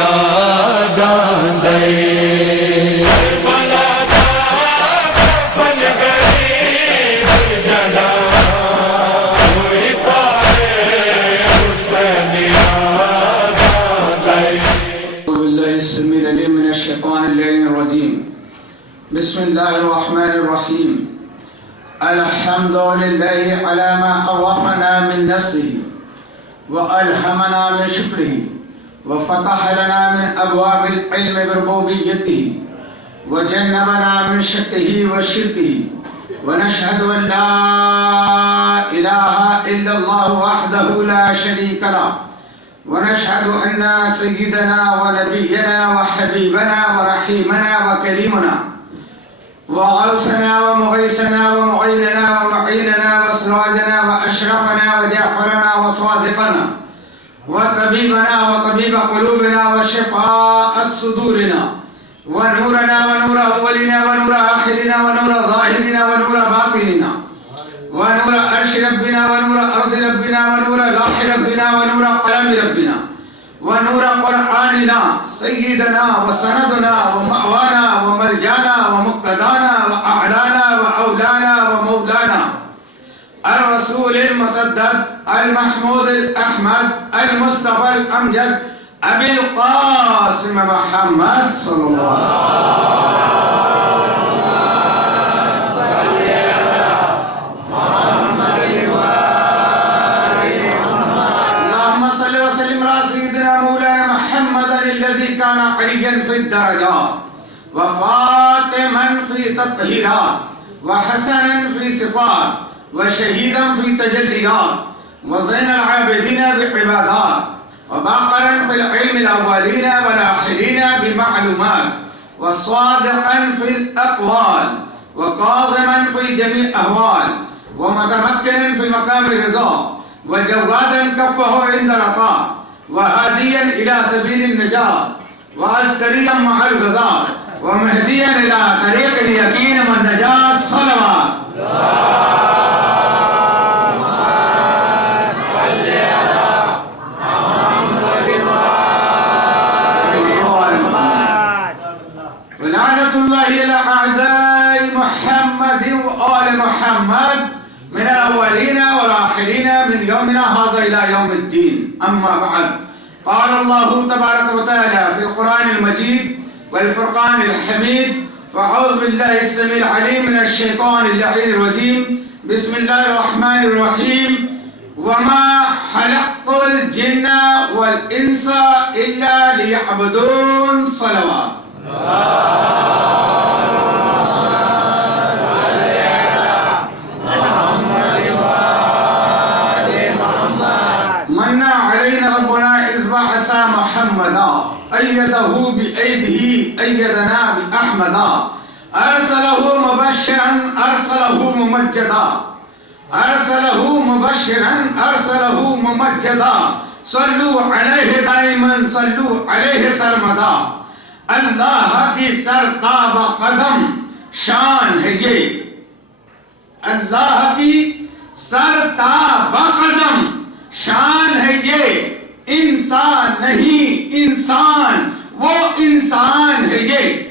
یاد آندے بسم الله الرحمن الرحيم الحمد لله على ما عرفنا من نفسه وألهمنا من شكره وفتح لنا من أبواب العلم بربوبيته وجنبنا من شكه وشركه ونشهد أن لا إله إلا الله وحده لا شريك له ونشهد أن سيدنا ونبينا وحبيبنا ورحيمنا وكريمنا وغوثنا ومغيثنا ومعيننا ومعيننا وسراجنا وأشرفنا وجعفرنا وصادقنا وطبيبنا وطبيب قلوبنا وشفاء صدورنا ونورنا ونور أولنا ونور آخرنا ونور ظاهرنا ونور باطننا ونور عرش ربنا ونور أرض ربنا ونور لوح ربنا ونور قلم ربنا ونور قرآننا سيدنا وسندنا ومأوانا وملجانا ومقتدانا وأعلانا وأولانا ومولانا الرسول المصدق المحمود الأحمد المصطفى الأمجد أبي القاسم محمد صلى الله الذي كان عليا في الدرجات وفاطما في تطهيرات وحسنا في صفات وشهيدا في تجليات وزين العابدين بعبادات وباقرا في العلم الأولين والآخرين بمعلومات وصادقا في الأقوال وكاظما في جميع الأهوال ومتمكنا في مقام الرضا وجوادا كفه عند العطاء وهاديا إلى سبيل النجاة وعسكريا مع الغزاة ومهديا إلى طريق اليقين والنجاة صلوات ولعنة الله إلى أعداء محمد وآل محمد من الأولين والآخرين من يومنا هذا إلى يوم الدين أما بعد قال الله تبارك وتعالى في القرآن المجيد والفرقان الحميد فأعوذ بالله السميع العليم من الشيطان اللعين الرجيم بسم الله الرحمن الرحيم وما خلقت الجن والإنس إلا ليعبدون صلوات من علينا ربنا إذ بعث محمدا أيده بأيده أيدنا بأحمدا أرسله مبشرا أرسله ممجدا أرسله مبشرا أرسله ممجدا صلوا عليه دائما صلوا عليه سرمدا اللہ کی سرتاب قدم شان ہے یہ اللہ کی سرتاب قدم شان ہے یہ انسان نہیں انسان وہ انسان ہے یہ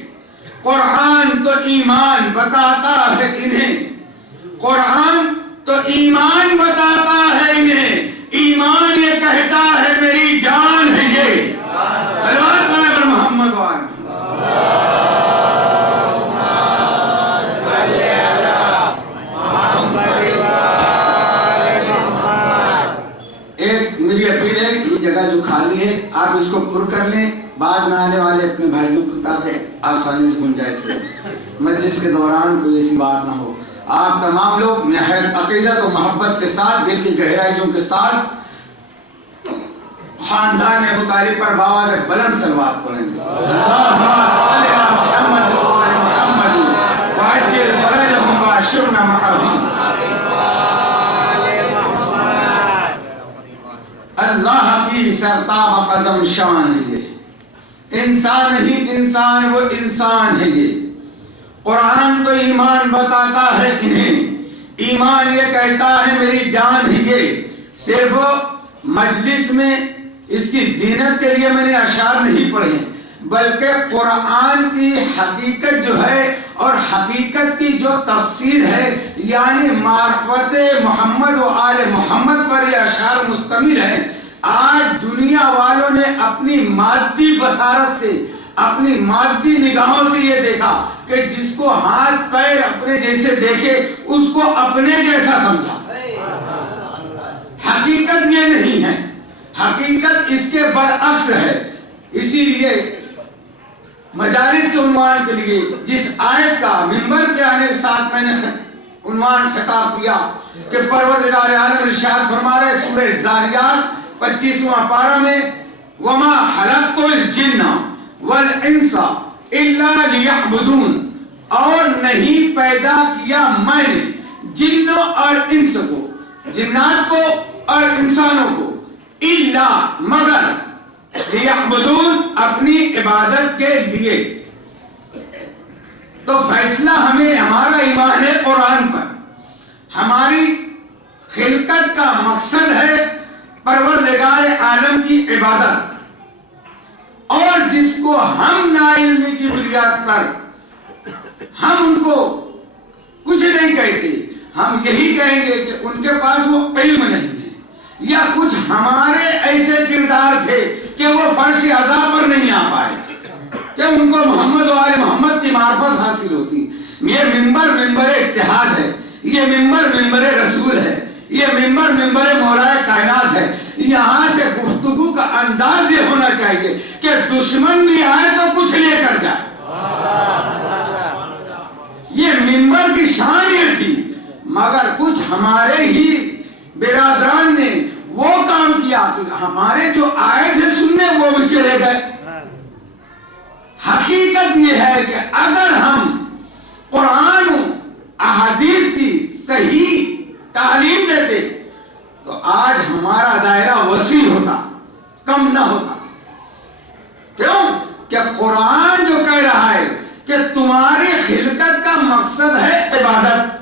قرآن تو ایمان بتاتا ہے انہیں قرآن تو ایمان بتاتا ہے انہیں ایمان یہ کہتا ہے میری جان ہے یہ محمد وان جگہ جو خالی ہے آپ اس کو پر کر لیں بعد میں آنے والے اپنے بھائیوں کو تاکہ آسانی سے گنجائش ہو مجلس کے دوران کوئی ایسی بات نہ ہو آپ تمام لوگ نہایت عقیدت و محبت کے ساتھ دل کی گہرائیوں کے ساتھ خاندان ابو طالب پر باوجہ بلند صلوات پڑھیں گے اللہم صلی علی محمد و آل محمد وعجل فرجہم واشرنا معہم اللہ کی سرتاب قدم شان ہے یہ انسان نہیں انسان وہ انسان ہے یہ قرآن تو ایمان بتاتا ہے انہیں ایمان یہ کہتا ہے میری جان ہے یہ صرف مجلس میں اس کی زینت کے لیے میں نے اشعار نہیں پڑھے، بلکہ قرآن کی حقیقت جو ہے اور حقیقت کی جو تفسیر ہے، یعنی معرفت محمد و آل محمد پر یہ اشعار مشتمل ہے۔ آج دنیا والوں نے اپنی مادی بصارت سے، اپنی مادی نگاہوں سے یہ دیکھا کہ جس کو ہاتھ پیر اپنے جیسے دیکھے اس کو اپنے جیسا سمجھا۔ حقیقت یہ نہیں ہے، حقیقت اس کے برعکس ہے۔ اسی لیے مجالس کے عنوان کے لیے جس آیت کا منبر پہ آنے کے ساتھ میں نے عنوان خطاب کیا کہ پروردگار عالم ارشاد فرما رہے سورہ زاریات 25واں پارہ میں، وَمَا خَلَقْتُ الْجِنَّ وَالْإِنسَ إِلَّا لِيَعْبُدُونَ، اور نہیں پیدا کیا میں نے جنوں اور انس کو، جنات کو اور انسانوں کو، الا مگر لیعبدون اپنی عبادت کے لیے۔ تو فیصلہ ہمیں ہمارا ایمان ہے قرآن پر، ہماری خلقت کا مقصد ہے پروردگار عالم کی عبادت، اور جس کو ہم ناعلمی کی بنیاد پر ہم ان کو کچھ نہیں کہتے، ہم یہی کہیں گے کہ ان کے پاس وہ علم نہیں ہے، یا کچھ ہمارے ایسے کردار تھے کہ وہ فرش عذاب پر نہیں آ پائے کہ ان کو محمد و آل محمد کی معرفت حاصل ہوتی۔ یہ منبر اتحاد ہے، یہ منبر رسول ہے، یہ منبر مولا کائنات ہے۔ یہاں سے گفتگو کا انداز یہ ہونا چاہیے کہ دشمن بھی آئے تو کچھ لے کر جائے۔ یہ منبر کی شان یہ تھی، مگر کچھ ہمارے ہی برادران نے وہ کام کیا کہ ہمارے جو آئے تھے سننے وہ بھی چلے گئے۔ حقیقت یہ ہے کہ اگر ہم قرآن و احادیث کی صحیح تعلیم دیتے تو آج ہمارا دائرہ وسیع ہوتا، کم نہ ہوتا۔ کیوں کہ قرآن جو کہہ رہا ہے کہ تمہاری خلقت کا مقصد ہے عبادت،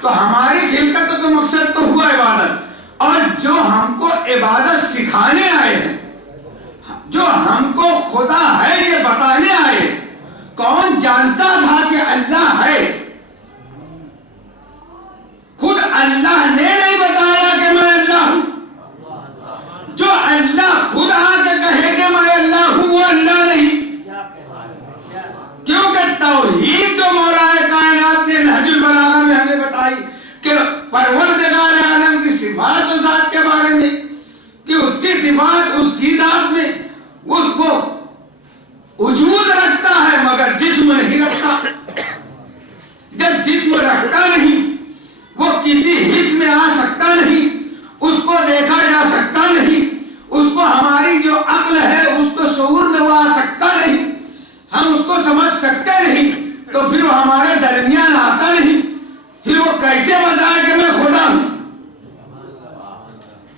تو ہماری خلقت کا مقصد تو ہوا عبادت، اور جو ہم کو عبادت سکھانے آئے ہیں، جو ہم کو خدا ہے یہ بتانے آئے، کون جانتا تھا کہ اللہ ہے؟ خود اللہ نے نہیں بتایا کہ میں اللہ ہوں۔ جو اللہ خود آ کے کہے کہ میں اللہ ہوں وہ اللہ نہیں، کیونکہ توحید جو مولا کائنات نے نہج البلاغہ میں ہمیں بتائی کہ پروردگار عالم کی صفات و ذات کے بارے میں، کہ اس کی صفات اس کی ذات میں اس کو وجود رکھتا ہے مگر جسم نہیں رکھتا۔ جب جسم رکھتا نہیں، وہ کسی حص میں آ سکتا نہیں، اس کو دیکھا جا سکتا نہیں، اس کو ہماری جو عقل ہے اس کو شعور میں وہ آ سکتا نہیں، ہم اس کو سمجھ سکتے نہیں، تو پھر وہ ہمارے درمیان آتا نہیں، پھر وہ کیسے بتائے کہ میں خدا ہوں؟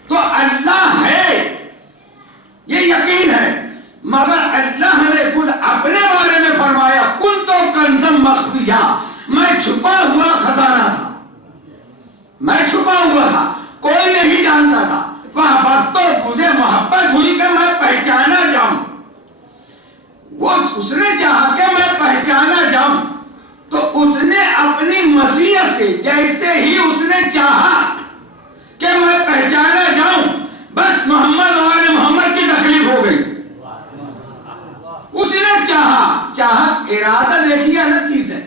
تو اللہ ہے یہ یقین ہے، مگر اللہ نے خود اپنے بارے میں فرمایا کنتُ کنزًا مخفیٰ، میں چھپا ہوا خزانہ تھا، میں چھپا ہوا تھا، کوئی نہیں جانتا تھا۔ فَأَحْبَبْتُ، مجھے محبت ہوئی کہ میں پہچانا جاؤں، وہ اس نے چاہا کہ میں پہچانا جاؤں، تو اس نے اپنی مشیت سے جیسے ہی اس نے چاہا کہ میں پہچانا جاؤں، بس محمد اور محمد کی تخلیق ہو گئی۔ اس نے چاہا ارادہ دیکھیے الگ چیز ہے،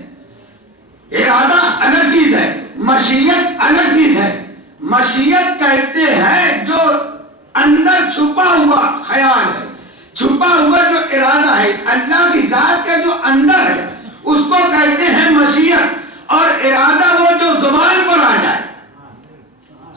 ارادہ الگ چیز ہے، مشیت الگ چیز ہے۔ مشیت کہتے ہیں جو اندر چھپا ہوا خیال ہے، چھپا ہوا جو ارادہ ہے، اللہ کی ذات کا جو اندر ہے اس کو کہتے ہیں مشیت، اور ارادہ وہ جو زبان پر آ جائے۔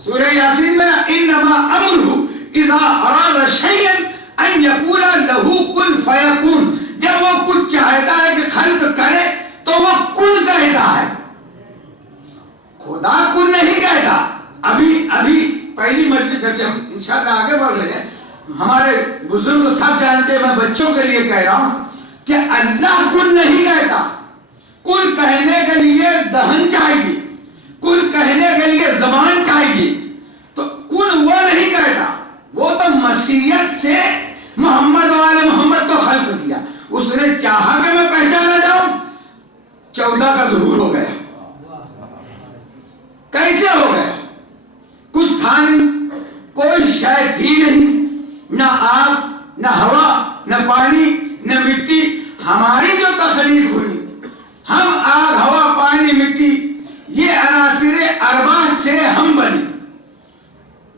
سورہ یاسین میں انما امرہ اذا اراد شیئا ان یقول لہ کن فیکون، جب وہ کچھ چاہتا ہے کہ خلق کرے تو وہ کن کہتا ہے، خدا کن نہیں کہتا۔ ابھی پہلی مجلس کر کے ہم انشاءاللہ آگے بڑھ رہے ہیں، ہمارے بزرگ سب جانتے ہیں، میں بچوں کے لیے کہہ رہا ہوں کہ اللہ کن نہیں کہتا۔ کن کہنے کے لیے دہن چاہیے، کن کہنے کے لیے زبان چاہیے، تو کن وہ نہیں کہتا، وہ تو مسیح شخصیت سے محمد والے محمد کو خلق کیا. اس نے چاہا کہ میں پہچانا جاؤں, 14 کا ظہور ہو گیا. کیسے ہو گیا؟ کچھ تھا نہیں, کوئی شے تھی نہیں, نہ آگ نہ ہوا نہ پانی نہ مٹی. ہماری جو تخلیق ہوئی, ہم آگ ہوا پانی مٹی یہ عناصر اربعہ سے ہم بنے.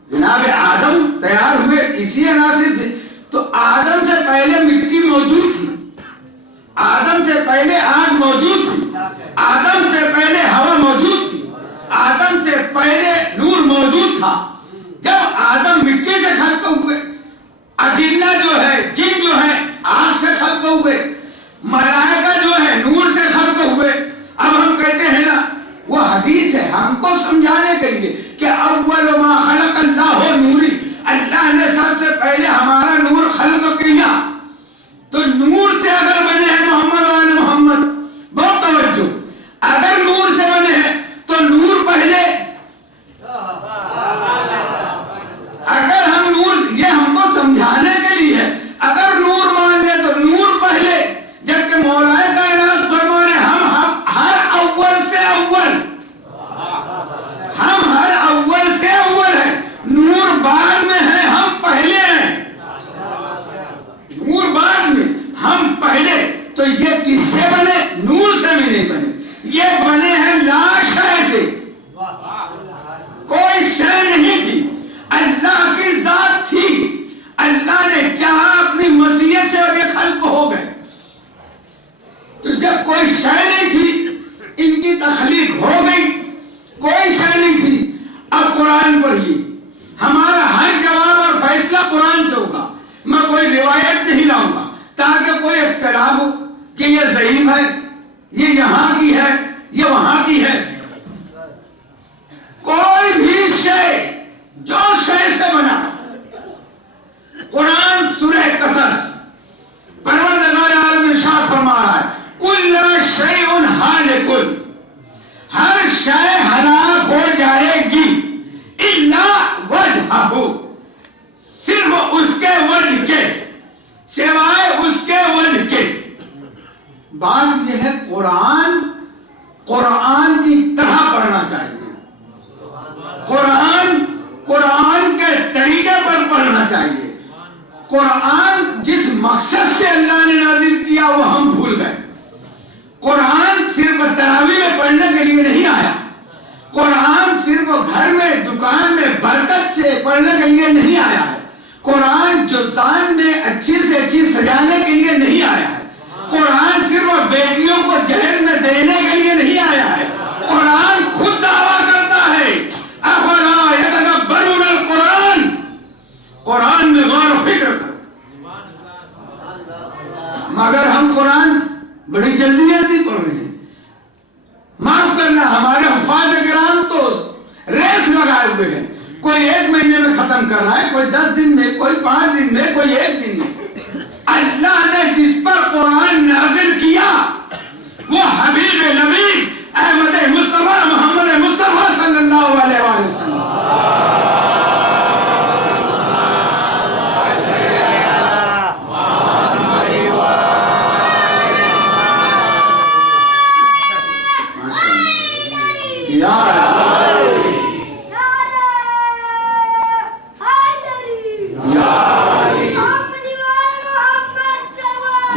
جناب آدم تیار ہوئے اسی عناصر سے. تو آدم سے پہلے مٹی موجود تھی, آدم سے پہلے آگ موجود تھی, آدم سے پہلے ہوا موجود تھی, آدم سے پہلے نور موجود تھا. جب آدم مٹی سے خلق ہوئے, اجنہ جو ہے جن جو ہے آگ سے خلق ہوئے, ملائکہ جو ہے نور سے خلق ہوئے. اب ہم کہتے ہیں نا, وہ حدیث ہے ہم کو سمجھانے کے لیے کہ اول ما خلق اللہ نوری, اللہ نے سب سے پہلے ہمارا نور خلق کیا. تو نور سے اگر بنے ہیں محمد والے محمد, بہت توجہ, اگر نور سے بنے ہیں تو نور پہلے. اگر ہم نور, یہ ہم کو سمجھانے کے لیے ہے, اگر نور مان لے تو نور پہلے, جبکہ مولا کائنات فرمانے ہم ہر اول سے اول, ہم ہر اول سے اول ہیں. نور بعد میں ہے, ہم پہلے ہیں. نور بعد میں, ہم پہلے. تو یہ کس سے بنے؟ نور سے بھی نہیں بنے, یہ بنے ہیں لا شے سے. کوئی شے نہیں تھی, اللہ کی ذات تھی. اللہ نے چاہا اپنی مشیت سے اور یہ خلق ہو گئے. تو جب کوئی شے نہیں تھی, ان کی تخلیق ہو گئی. کوئی شے نہیں تھی. اب قرآن پڑھیے, ہمارا ہر جواب اور فیصلہ قرآن سے ہوگا. میں کوئی روایت نہیں لاؤں گا تاکہ کوئی اختلاف ہو کہ یہ ضعیف ہے, یہ یہاں کی ہے, یہ وہاں کی ہے. کوئی بھی شے جو شے سے بنا, قرآن سورہ قصص پروردگار عالم ارشاد فرما رہا ہے کل شیء ہالک, ہر شے ہلاک ہو جائے گی الا وجہہ, صرف اس کے وجہ کے, سوائے اس کے وجہ کے. بات یہ ہے قرآن کی طرح پڑھنا چاہیے, قرآن کے طریقے پر پڑھنا چاہیے. قرآن جس مقصد سے اللہ نے نازل کیا وہ ہم بھول گئے. قرآن صرف تراویح میں پڑھنے کے لیے نہیں آیا, قرآن صرف گھر میں دکان میں برکت سے پڑھنے کے لیے نہیں آیا ہے, قرآن جلدان میں اچھی سے اچھی سجانے کے لیے نہیں آیا ہے, قرآن صرف بیٹیوں کو جہیز میں دینے کے لیے نہیں آیا ہے. قرآن خود دعویٰ کرتا ہے افلا یتدبرون القرآن, قرآن میں غور و فکر کرو. مگر ہم قرآن بڑی جلدی پڑھ رہے ہیں. معاف کرنا, ہمارے حفاظ کرام تو ریس لگائے ہوئے ہیں. کوئی 1 مہینے میں ختم کر رہا ہے, کوئی 10 دن میں, کوئی 5 دن میں, کوئی 1 دن میں. اللہ نے جس پر قرآن نازل کیا وہ حبیب نبی احمد مصطفیٰ محمد مصطفیٰ صلی اللہ علیہ وآلہ وسلم.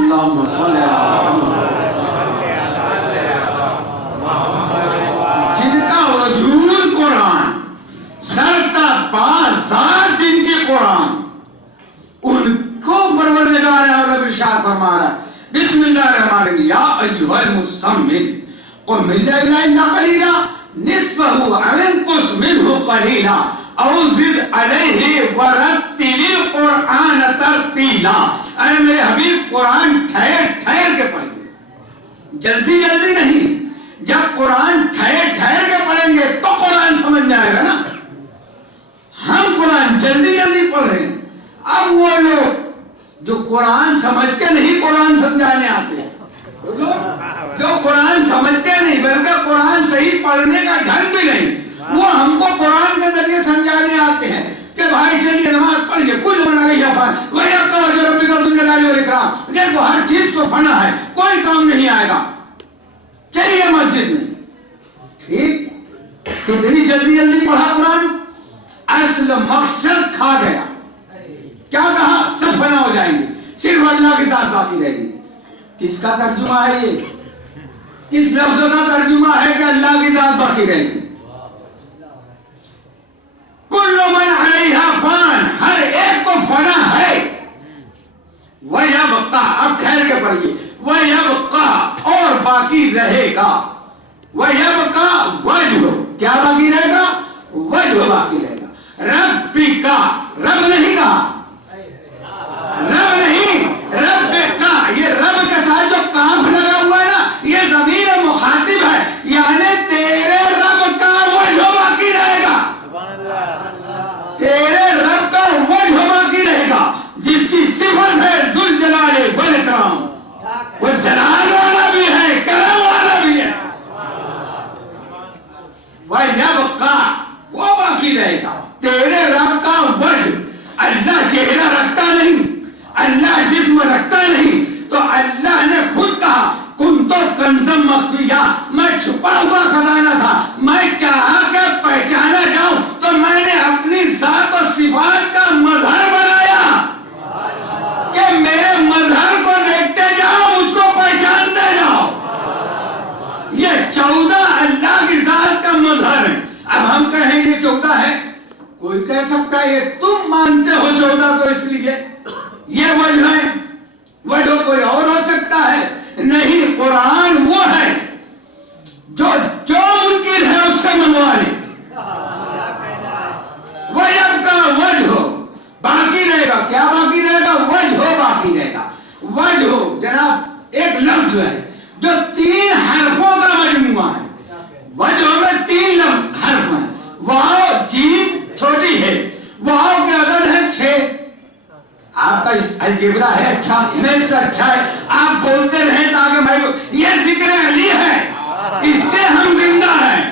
اللهم صل على محمد. جن کا وجود قرآن, سر تا پا ذات جن کی قرآن, ان کو پروردگار عالم ارشاد فرما رہا ہے بسم اللہ الرحمن الرحیم یا ایھا المزمل قم الليل الا قليلا نصفه او انقص منه قليلا او زد علیہ ورتل القرآن ترتیلا. اے میرے حبیب قرآن ٹھہر ٹھہر کے پڑھیں, جلدی جلدی نہیں. جب قرآن ٹھہر ٹھہر کے پڑھیں گے تو قرآن سمجھ میں آئے گا نا. ہم قرآن جلدی جلدی پڑھ رہے ہیں. اب وہ لوگ جو قرآن سمجھ کے نہیں قرآن سمجھانے آتے, جو قرآن سمجھتے نہیں بلکہ قرآن صحیح پڑھنے کا ڈھنگ بھی نہیں, وہ ہم کو قرآن کے ذریعے سمجھانے آتے ہیں کہ بھائی چلیے نماز پڑھیے, کل من علیہ فنا ہے، کوئی کام نہیں آئے گا، چلیے مسجد میں. ٹھیک، کتنی جلدی جلدی پڑھا قرآن، اصل مقصد کھا گیا. کیا کہا؟ سب فنا ہو جائیں گے، صرف اللہ کی ذات باقی رہے گی. کس کا ترجمہ ہے یہ؟ کس لفظ کا ترجمہ ہے کہ اللہ کی ذات باقی رہے گی؟ کل من علیہا فان، ہر ایک کو فنا ہے. وَيَبْقَى، اب ٹھہر کے پڑھیے، وَيَبْقَى، اور باقی رہے گا. وَيَبْقَى وَجْهُ، کیا باقی رہے گا؟ وجہ باقی رہے گا. ربک، رب نہیں کہا، رب نہیں، رب کا، یہ رب کے ساتھ جو کاف لگا ہوا ہے نا، یہ ضمیر مخاطب ہے، یعنی تیرے رب کا وجہ باقی رہے گا. تیرے رب کا وجہ باقی رہے گا، جس کی صفت ہے ذل جلال والاکرام. وہ جلال والا بھی ہے، کرم والا بھی ہے. وَيَبْقَى، وہ باقی رہے گا تیرے رب کا وجہ. اللہ چہرہ رکھتا نہیں، اللہ جسم رکھتا نہیں، تو اللہ نے خود کہا کنتو کنزم مخفیہ، میں چھپا ہوا خزانہ تھا، میں چاہا کہ پہچانا جاؤں تو میں نے اپنی ذات و صفات کا مظہر بنایا کہ میرے مظہر کو دیکھتے جاؤ، مجھ کو پہچانتے جاؤ. یہ 14 اللہ کی ذات کا مظہر ہے. اب ہم کہیں یہ 14 ہے، کوئی کہہ سکتا ہے یہ تم مانتے ہو 14 کو اس لیے یہ وجہ ہے. وجہ کوئی اور ہو سکتا ہے، نہیں، قرآن وہ ہے جو منکر ہے اس سے منگوا لے. وَيَبْقَى وَجْهُ، باقی رہے گا. کیا باقی رہے گا؟ وجہ باقی رہے گا. وجہ جناب ایک لفظ ہے جو 3 حرفوں کا مجموعہ ہے. وجہ میں 3 حرف ہیں. واو، جیم چھوٹی ہے، واو کے عدد ہے 6. آپ کا الجبرا ہے اچھا، میتھ سے اچھا ہے، آپ بولتے رہیں تاکہ میں یہ ذکر علی ہے، اس سے ہم زندہ ہیں،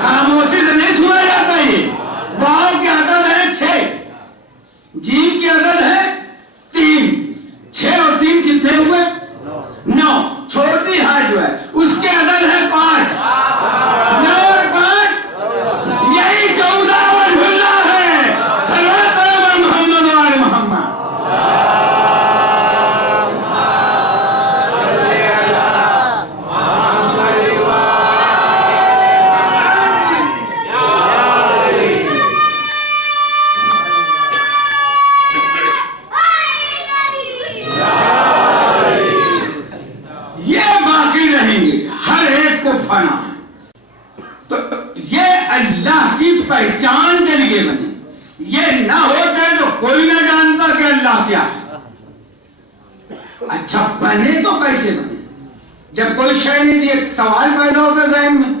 خاموشی سے نہیں سنا جاتا. یہ واو کے عدد ہے 6، جیم کی عدد ہے 3. 6 اور 3 کتنے ہوئے؟ 9. چھوٹی ہاں جو ہے اس کے عدد ہے 5. 9 اور 5 یہی 14 وجہ اللہ ہے. صلوات علی محمد و آل محمد. تو یہ اللہ کی پہچان کے لیے بنے. یہ نہ ہوتے تو کوئی نہ جانتا کہ اللہ کیا ہے. اچھا بنے تو کیسے بنے؟ جب کوئی شے نہیں دی، ایک سوال پیدا ہوتا ذہن میں،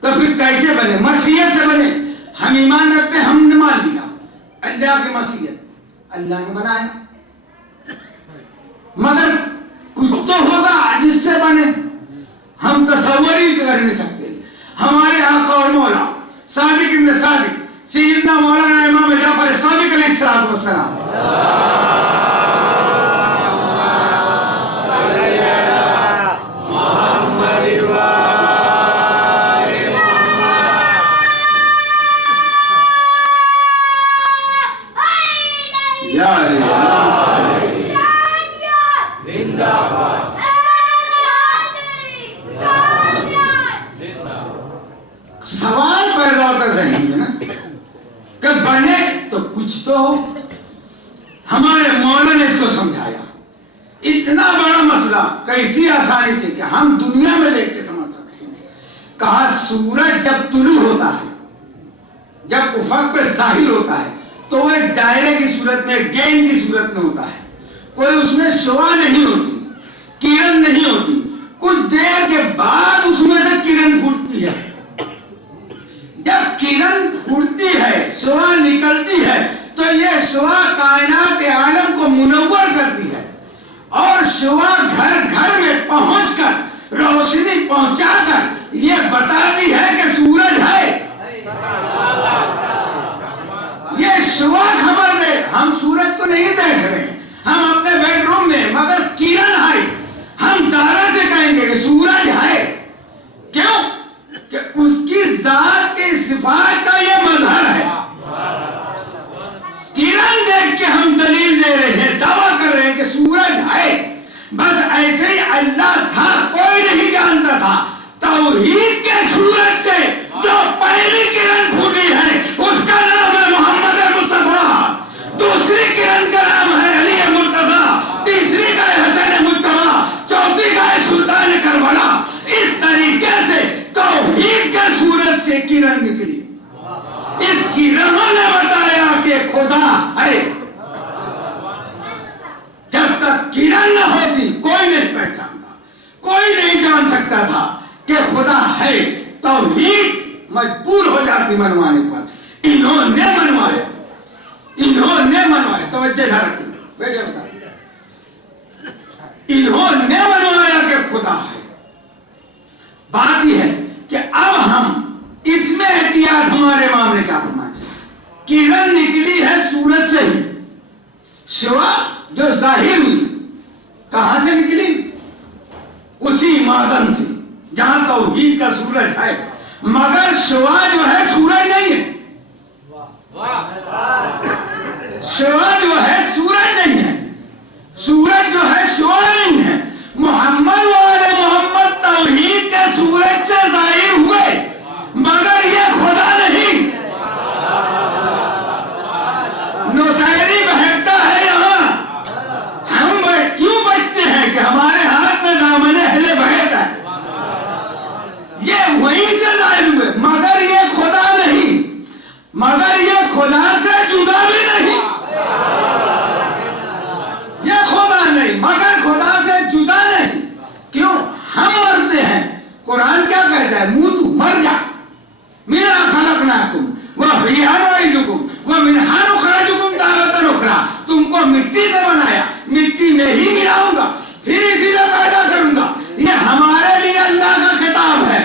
تو پھر کیسے بنے؟ مشیت سے بنے. ہم ایمان رکھتے ہیں، ہم نے مان لیا اللہ کی مشیت، اللہ نے بنایا، مگر کچھ تو ہوگا جس سے بنے. ہم تصور ہی کر نہیں سکتے. ہمارے آقا اور مولا صادق ابن صادق سیدنا مولانا امام جعفر صادق علیہ السلام سوال پیدا ہوتا ذہن میں نا کہ بنے تو کچھ تو ہمارے مولا نے اس کو سمجھایا. اتنا بڑا مسئلہ کیسی آسانی سے کہ ہم دنیا میں دیکھ کے سمجھ سکتے ہیں. کہا سورج جب طلوع ہوتا ہے، جب افق پہ ظاہر ہوتا ہے تو وہ ایک دائرے کی صورت میں، گیند کی صورت میں ہوتا ہے. کوئی اس میں شعاع نہیں ہوتی، کرن نہیں ہوتی. کچھ دیر کے بعد اس میں سے کرن پھوٹتی ہے. جب کرن پھوٹتی ہے، شعاع نکلتی ہے، تو یہ شعاع کائنات عالم کو منور کرتی ہے، اور شعاع گھر گھر میں پہنچ کر روشنی پہنچا کر یہ بتاتی ہے کہ سورج ہے. یہ شعاع خبر دے. ہم سورج تو نہیں دیکھ رہے ہیں، ہم اپنے بیڈ روم میں، مگر کرن ہے. صفات کا یہ مظہر ہے. کرن دیکھ کے ہم دلیل دے رہے ہیں, دعویٰ کر رہے ہیں کہ سورج ہے. بس ایسے ہی اللہ تھا, کوئی نہیں جانتا تھا. توحید کے سورج سے جو پہلی کرن پھوٹی ہے اس کا نام ہے محمد مصطفیٰ. دوسری کرن کا نام ہے علی مرتضیٰ, تیسری کا ہے حسن مجتبیٰ, چوتھی کا ہے سلطان کربلا. اس طریقے سے توحید کے سورج سے کرن نکلی. اس کرنوں نے بتایا کہ خدا ہے. جب تک کرن نہ ہوتی کوئی نہیں پہچانتا, کوئی نہیں جان سکتا تھا کہ خدا ہے. توحید مجبور ہو جاتی منوانے پر. انہوں نے منوایا, انہوں نے منوایا. توجہ رکھیں بیٹے, انہوں نے منوایا کہ خدا ہے. بات یہ ہے کہ اب ہم اس میں احتیاط ہمارے امام نے کیا فرمایا. کرن نکلی ہے سورج سے ہی, سوا جو ظاہر ہوئی کہاں سے نکلی؟ اسی معدن سے جہاں توحید کا سورج ہے. مگر سوا جو ہے سورج نہیں ہے, سوا جو ہے سورج نہیں ہے. سورج جو ہے سوا نہیں ہے. محمد والے محمد توحید کے سورج سے ظاہر ہوئے, مگر یہ خدا نہیں. نصیری بہتتا ہے یہاں. ہم کیوں بچتے ہیں کہ ہمارے ہاتھ میں دامن اہل بیت ہے. یہ وہیں سے ظاہر ہوئے, مگر یہ خدا نہیں, مگر یہ خدا سے جدا بھی نہیں. یہ خدا نہیں مگر خدا سے جدا نہیں. کیوں؟ ہم مرتے ہیں. قرآن کیا کہتا ہے؟ موتو, مر جا. میرا خلقناکم وفیہا نعیدکم ومنہا نخرجکم تارۃ اخری. تم کو مٹی سے بنایا, مٹی میں ہی ملاؤں گا, پھر اسی سے پیدا کروں گا. یہ ہمارے لیے اللہ کا خطاب ہے.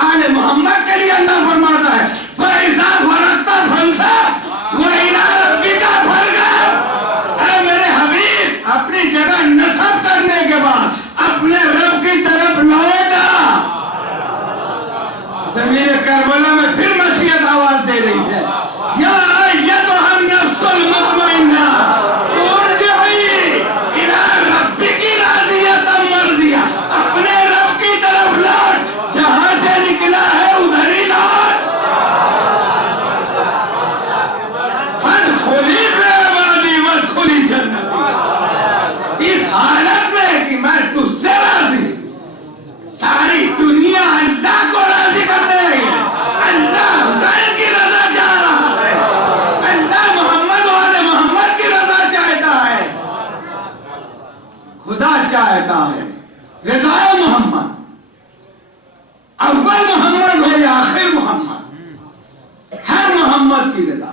آل محمد کے لیے اللہ فرماتا ہے فَإِذَا فَرَغْتَ فَانصَبْ وَإِلَىٰ رَبِّكَ فَارْغَب. اے میرے حبیب, اپنی جگہ نصب کرنے کے بعد اپنے رب کی طرف لوٹا. زمین کربلا میں پھر مشیت آواز دے رہی ہے, یا ایتھا النفس المطمئنہ ارجعی الی ربک راضیۃ مرضیہ. اپنے رب کی طرف لوٹ, جہاں سے نکلا ہے ادھر ہی لوٹ. فادخلی فی عبادی وادخلی جنتی. اس حالت میں کہ میں تجھ سے راضی. ساری دنیا اللہ کو راضی کرنے آئی ہے. اللہ حسین کی رضا چاہ رہا ہے, اللہ محمد والے محمد کی رضا چاہتا ہے. خدا چاہتا ہے رضا محمد, اول محمد ہو یا آخر محمد, ہر محمد کی رضا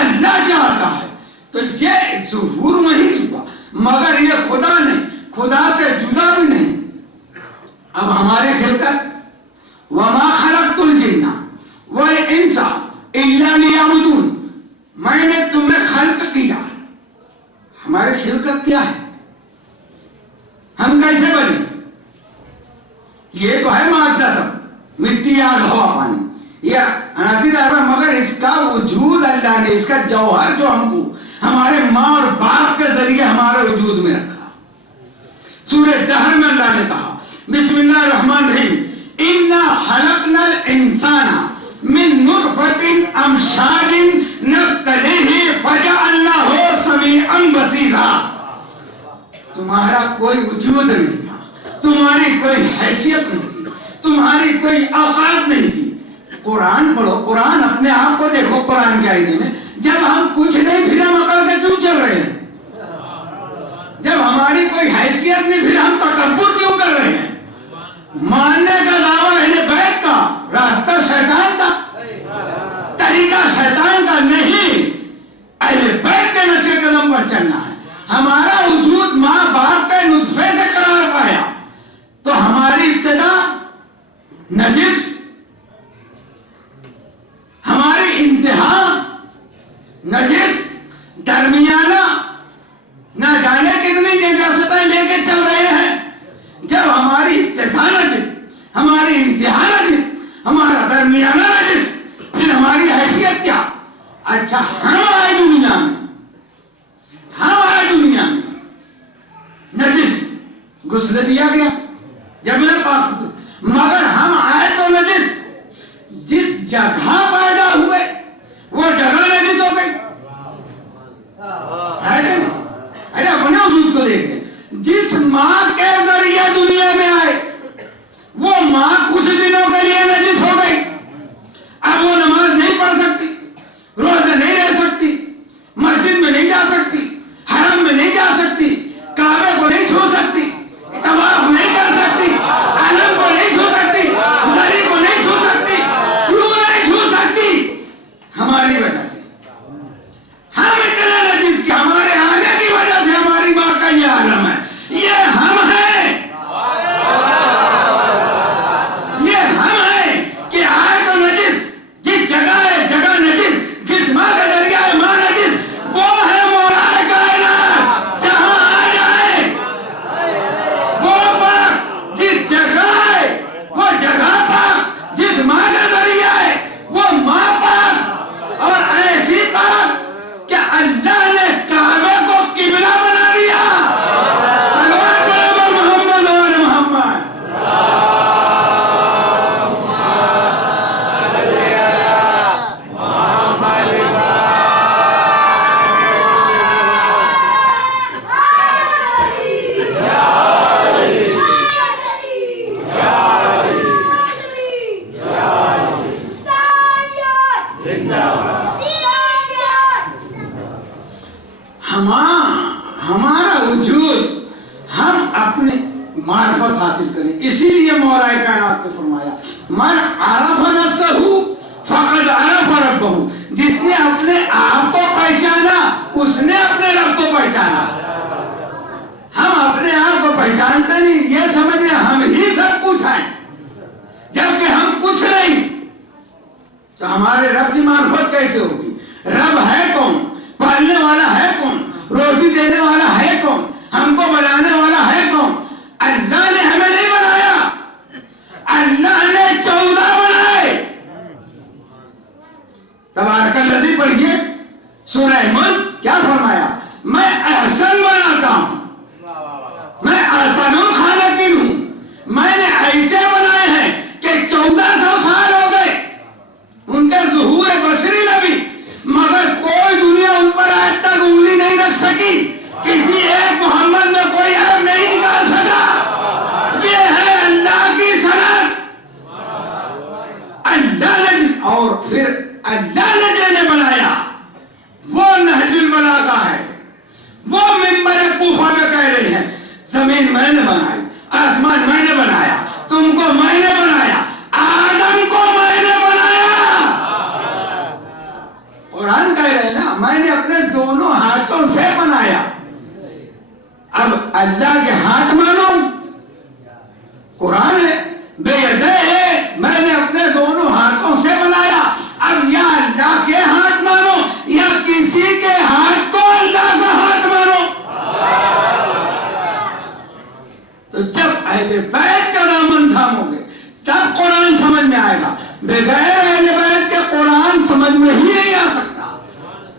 اللہ چاہتا ہے. تو یہ ظہور وہیں سے ہوا, مگر یہ خدا نہیں, خدا سے جدا بھی نہیں. اب ہماری خلقت وَمَا خَلَقْتُ الْجِنَّ وَالْإِنسَ إِلَّا لِيَعْبُدُونَ. میں نے تمہیں خلق کیا. ہماری خلقت کیا ہے؟ ہم کیسے بنے؟ یہ تو ہے مادہ سب, مٹی, آگ, ہوا, پانی, یہ عناصر ہے, مگر اس کا وجود اللہ نے, اس کا جوہر جو ہم کو ہمارے ماں اور باپ کے ذریعے ہمارے وجود میں رکھا. سورہ دہر میں اللہ نے کہا بسم اللہ الرحمن الرحیم اِنَّا خَلَقْنَا الْإِنسَانَ مِن نُطْفَةٍ أَمْشَاجٍ نَبْتَلِيهِ فَجَعَلْنَاهُ سَمِيعًا بَصِيرًا. تمہارا کوئی وجود نہیں تھا, تمہاری کوئی حیثیت نہیں تھی, تمہاری کوئی اوقات نہیں تھی. قرآن پڑھو, قرآن اپنے آپ کو دیکھو. قرآن کے آئینے میں جب ہم کچھ نہیں پھر ہم عقل کے کیوں چل رہے ہیں؟ جب ہماری کوئی حیثیت نہیں پھر ہم تکبر کیوں کر رہے ہیں؟ ماننے کا دعویٰ اہل بیت کا, راستہ شیطان کا, طریقہ شیطان کا نہیں, اہل بیت کے نقش قدم پر چلنا ہے. ہمارا وجود ماں باپ کے نطفے سے قرار پایا تو ہماری ابتدا نجس, ہماری انتہا نجس, درمیانہ نہ جانے کتنی نجاستیں لے کے چل رہے ہیں. جب ہماری ابتدا نجس, ہماری انتہا نجس, ہمارا درمیانہ نجس، پھر ہماری حیثیت کیا؟ اچھا ہم آئے دنیا میں نجس غسل دیا گیا جب میں پاک، مگر ہم آئے تو نجس، جس جگہ پیدا ہوئے وہ جگہ نجس ہو گئی. ارے اپنے وجود کو دیکھیں، جس ماں کے ذریعے دنیا میں آئے وہ ماں کچھ دنوں کے لیے نجس ہو گئی. اب وہ نماز نہیں پڑھ سکتی، روزے نہیں رہ سکتی، مسجد میں نہیں جا سکتی، حرم میں نہیں جا سکتی، کعبے کو نہیں چھو سکتی، طواف نہیں کر سکتی، علم کو نہیں چھو سکتی، زری کو نہیں چھو سکتی. کیوں نہیں چھو سکتی؟ ہماری وجہ سے. ہم اتنا نجس کہ ہمارے آنے کی وجہ سے ہماری ماں کا یہ عالم ہے. یہ ہم ہیں، یہ ہم ہیں کہ آئے تو نجس، جس جگہ ہے جگہ نجس، جس ماں کا ذریعہ ہے ماں نجس، وہ ہے مولا کائنات. جہاں آ جائے وہ پاک، جس جگہ ہے وہ جگہ پاک، جس ماں کا ذریعہ ہے وہ ماں پاک، اور ایسی پاک کہ اللہ نے کعبے کو قبلہ بنا دیا. صلوات علی محمد و آل محمد. ہمارا وجود ہم اپنے معرفت حاصل کریں. اسی لیے مولا کائنات نے فرمایا من عرف نفسہ فقد عرف ربہ. جس نے اپنے آپ کو پہچانا اس نے اپنے رب کو پہچانا. ہم اپنے آپ کو پہچانتے نہیں، یہ سمجھیں ہم ہی سب کچھ ہیں جبکہ ہم کچھ نہیں. تو ہمارے رب کی معرفت کیسے ہوگی؟ رب ہے کون؟ پالنے والا ہے کون؟ روزی دینے والا ہے کون؟ ہم کو بنانے والا ہے کون؟ اللہ نے ہمیں نہیں بنایا، اللہ نے 14 بنائے. تبارک الذی پڑھیے سورہ ملک، کیا فرمایا؟ میں احسن بناتا ہوں، میں احسن الخالقین ہوں. میں نے ایسے بنائے ہیں کہ 1400 سال ہو گئے ان کے ظہور بصری میں بھی، مگر کوئی دنیا ان پر آج تک انگلی نہیں رکھ سکی. کسی ایک محمد میں کوئی عیب نہیں نکال سکا. یہ ہے اللہ کی صنعت. اللہ نے، اور پھر اللہ نے جنہیں بنایا وہ نہج البلاغہ ہے. وہ منبر کوفہ میں کہہ رہے ہیں زمین میں نے بنائی، آسمان میں نے بنایا، تم کو میں نے بنایا، آدم کو میں نے بنایا. قرآن کہہ رہے ہیں نا میں نے اپنے دونوں ہاتھوں سے بنایا. اب اللہ کے ہاتھ مانو، قرآن ہے بے یدہ ہے، میں نے اپنے دونوں ہاتھوں سے بنایا. اب یا اللہ کے ہاتھ مانو یا کسی کے ہاتھ کو اللہ کا ہاتھ مانو. تو جب اہل بیت کا دامن تھامو گے تب قرآن سمجھ میں آئے گا. بغیر اہل بیت کے قرآن سمجھ میں ہی نہیں آ سکتا.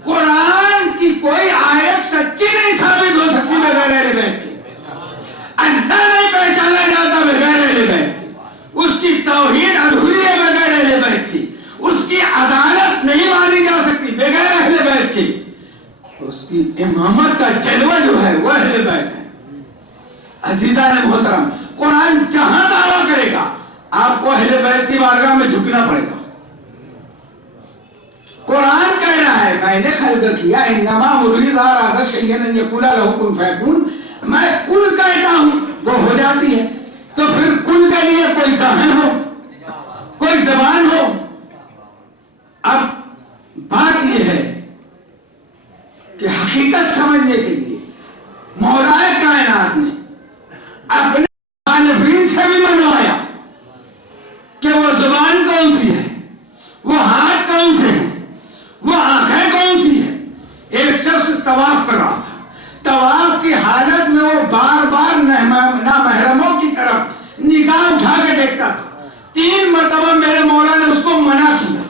قرآن کی کوئی آیت سچی نہیں ثابت ہو سکتی بغیر اہل بیت کی. اللہ نہیں پہچانا جاتا بغیر اہل بیت کی. اس کی توحید ادھوری ہے بغیر اہل بیت کی. اس کی عدالت نہیں مانی جا سکتی بغیر اہل بیت کی. اس کی امامت کا جلوہ جو ہے وہ اہل بیت ہے. عزیزان محترم، قرآن جہاں دعویٰ کرے گا آپ کو اہل بیت کی بارگاہ میں جھکنا پڑے گا. قرآن کہہ رہا ہے میں نے خلق کیا، انما امرؤ اذا اراد شیئا ان یقول له کن فیکون. میں کن کہتا ہوں وہ ہو جاتی ہے. تو پھر کن کے لیے کوئی دہن ہو، کوئی زبان ہو. اب بات یہ ہے کہ حقیقت سمجھنے کے لیے مولا کائنات نے اپنے عالمین سے بھی منوایا کہ وہ زبان کون سی ہے، وہ ہاتھ کون سے ہیں، وہ آنکھیں کون سی ہیں. ایک شخص طواف کر رہا تھا، طواف کی حالت میں وہ بار بار نامحرموں کی طرف نگاہ اٹھا کے دیکھتا تھا. 3 مرتبہ میرے مولا نے اس کو منع کیا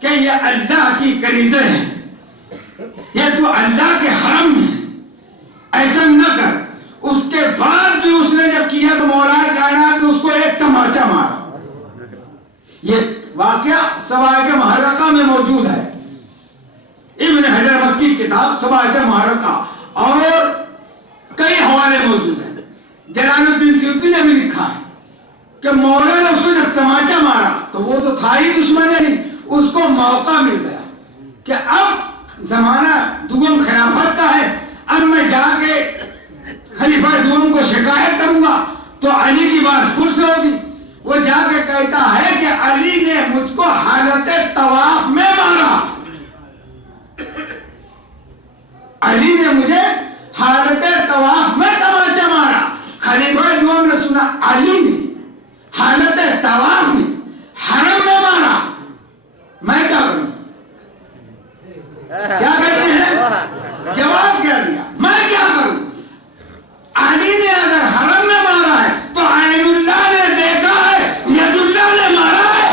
کہ یہ اللہ کی کنیزیں ہیں، یہ تو اللہ کے حرم میں ایسا نہ کر۔ اس کے بعد بھی اس نے جب کیا تو مولا کائنات نے اس کو ایک تماچا مارا۔ یہ واقعہ سوائق محرقہ میں موجود ہے، ابن حجر مکی کتاب سوائق محرقہ، اور کئی حوالے موجود ہیں۔ جلال الدین سیوطی نے بھی لکھا ہے کہ مولا نے اس کو جب تماچا مارا تو وہ تو تھا ہی دشمن نہیں، اس کو موقع مل گیا کہ اب زمانہ دوم خلافت کا ہے، اب میں جا کے خلیفہ دوم کو شکایت کروں گا تو علی کی بات پھر سے ہوگی۔ وہ جا کے کہتا ہے کہ علی نے مجھ کو حالت طواف میں مارا، علی نے مجھے حالت طواف میں تماچا مارا۔ خلیفہ دوم نے سنا علی نے حالت طواف میں حرم میں مارا، میں کیا کروں؟ کیا کہتے ہیں؟ جواب کیا دیا؟ میں کیا کروں؟ علی نے اگر حرم میں مارا ہے تو عین اللہ نے دیکھا ہے، ید اللہ نے مارا ہے۔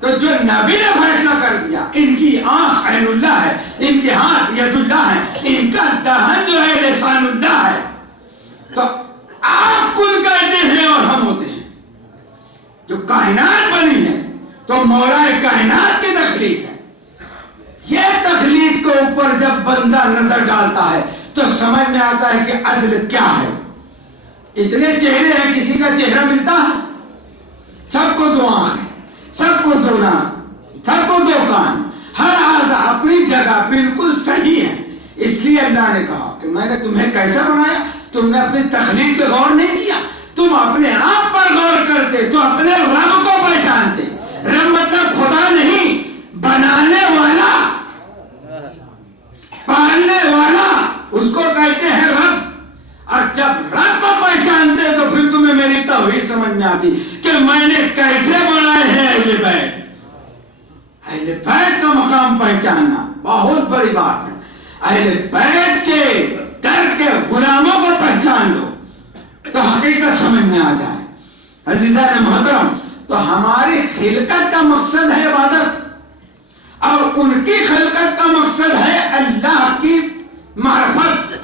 تو جو نبی نے فیصلہ کر دیا، ان کی آنکھ عین اللہ ہے، ان کے ہاتھ ید اللہ ہے، ان کا دہن جو ہے لسان اللہ ہے، تو آپ کل کہتے ہیں اور ہم ہوتے ہیں۔ جو کائنات بنی ہے تو مولا کائنات کی تخلیق ہے۔ یہ تخلیق کے اوپر جب بندہ نظر ڈالتا ہے تو سمجھ میں آتا ہے کہ عدل کیا ہے۔ اتنے چہرے ہیں، کسی کا چہرہ ملتا ہے؟ سب کو 2 آنکھیں، سب کو 2 ناک، سب کو 2 کان، ہر اعضا اپنی جگہ بالکل صحیح ہے۔ اس لیے اللہ نے کہا کہ میں نے تمہیں کیسا بنایا؟ تم نے اپنی تخلیق پہ غور نہیں کیا، تم اپنے آپ پر غور کرتے تو اپنے رب کو پہچانتے۔ رب مطلب خدا نہیں، بنانے والا، پالنے والا، اس کو کہتے ہیں رب۔ اور جب رب کو پہچانتے تو پھر تمہیں میری توحید سمجھ میں آتی کہ میں نے کیسے بنائے ہیں اہل بیت۔ اہل بیت کا مقام پہچاننا بہت بڑی بات ہے۔ اہل بیت کے در کے غلاموں کو پہچان لو تو حقیقت سمجھ میں آ جائے۔ عزیزان محترم، تو ہماری خلقت کا مقصد ہے عبادت، اور ان کی خلقت کا مقصد ہے اللہ کی معرفت۔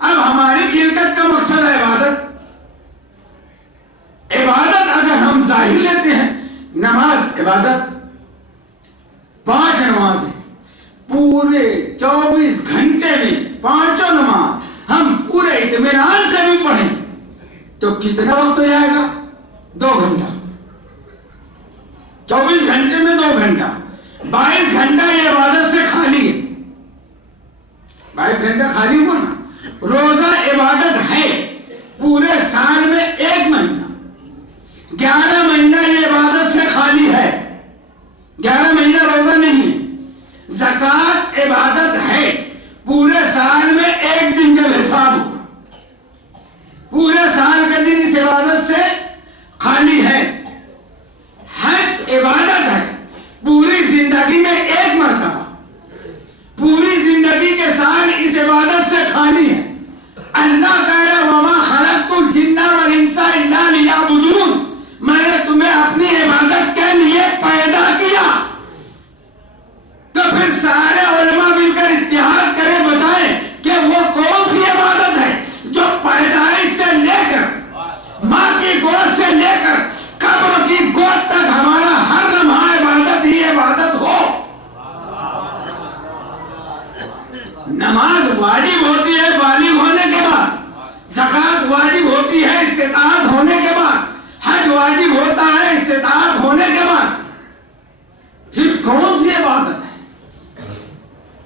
اب ہماری خلقت کا مقصد ہے عبادت۔ عبادت اگر ہم ظاہر لیتے ہیں، نماز عبادت، 5 نمازیں پورے 24 گھنٹے میں 5 نماز ہم پورے اطمینان سے بھی پڑھیں تو کتنا وقت ہو جائے گا؟ 2 گھنٹہ۔ 24 گھنٹے میں 2 گھنٹہ، 22 گھنٹہ یہ عبادت سے خالی ہے۔ 22 گھنٹہ خالی ہو نا۔ روزہ عبادت ہے، پورے سال میں 1 مہینہ، 11 مہینہ یہ عبادت سے خالی ہے، 11 مہینہ روزہ نہیں ہے۔ زکوٰۃ عبادت ہے، پورے سال میں 1 دن جب حساب ہوگا، پورے سال کا دن اس عبادت سے خالی ہے۔ حج عبادت ہے، پوری زندگی میں 1 مرتبہ، پوری زندگی کے سال اس عبادت سے خالی ہے۔ اللہ کہہ رہا ہے وَمَا خَلَقْتُ الْجِنَّ وَالْإِنسَ إِلَّا لِيَعْبُدُونَ، میں نے تمہیں اپنی عبادت کے لیے پیدا کیا۔ تو پھر سارے علماء مل کر اتحاد کریں، بتائیں کہ وہ کون سی عبادت ہے جو پیدائش سے لے کر، ماں کی گود سے لے کر قبر کی گود تک ہمارا ہر لمحہ عبادت ہی عبادت ہو۔ نماز واجب ہوتی ہے بالغ ہونے کے بعد، زکوٰۃ واجب ہوتی ہے استطاعت ہونے کے بعد، حج واجب ہوتا ہے استطاعت ہونے کے بعد۔ پھر کون سی عبادت ہے؟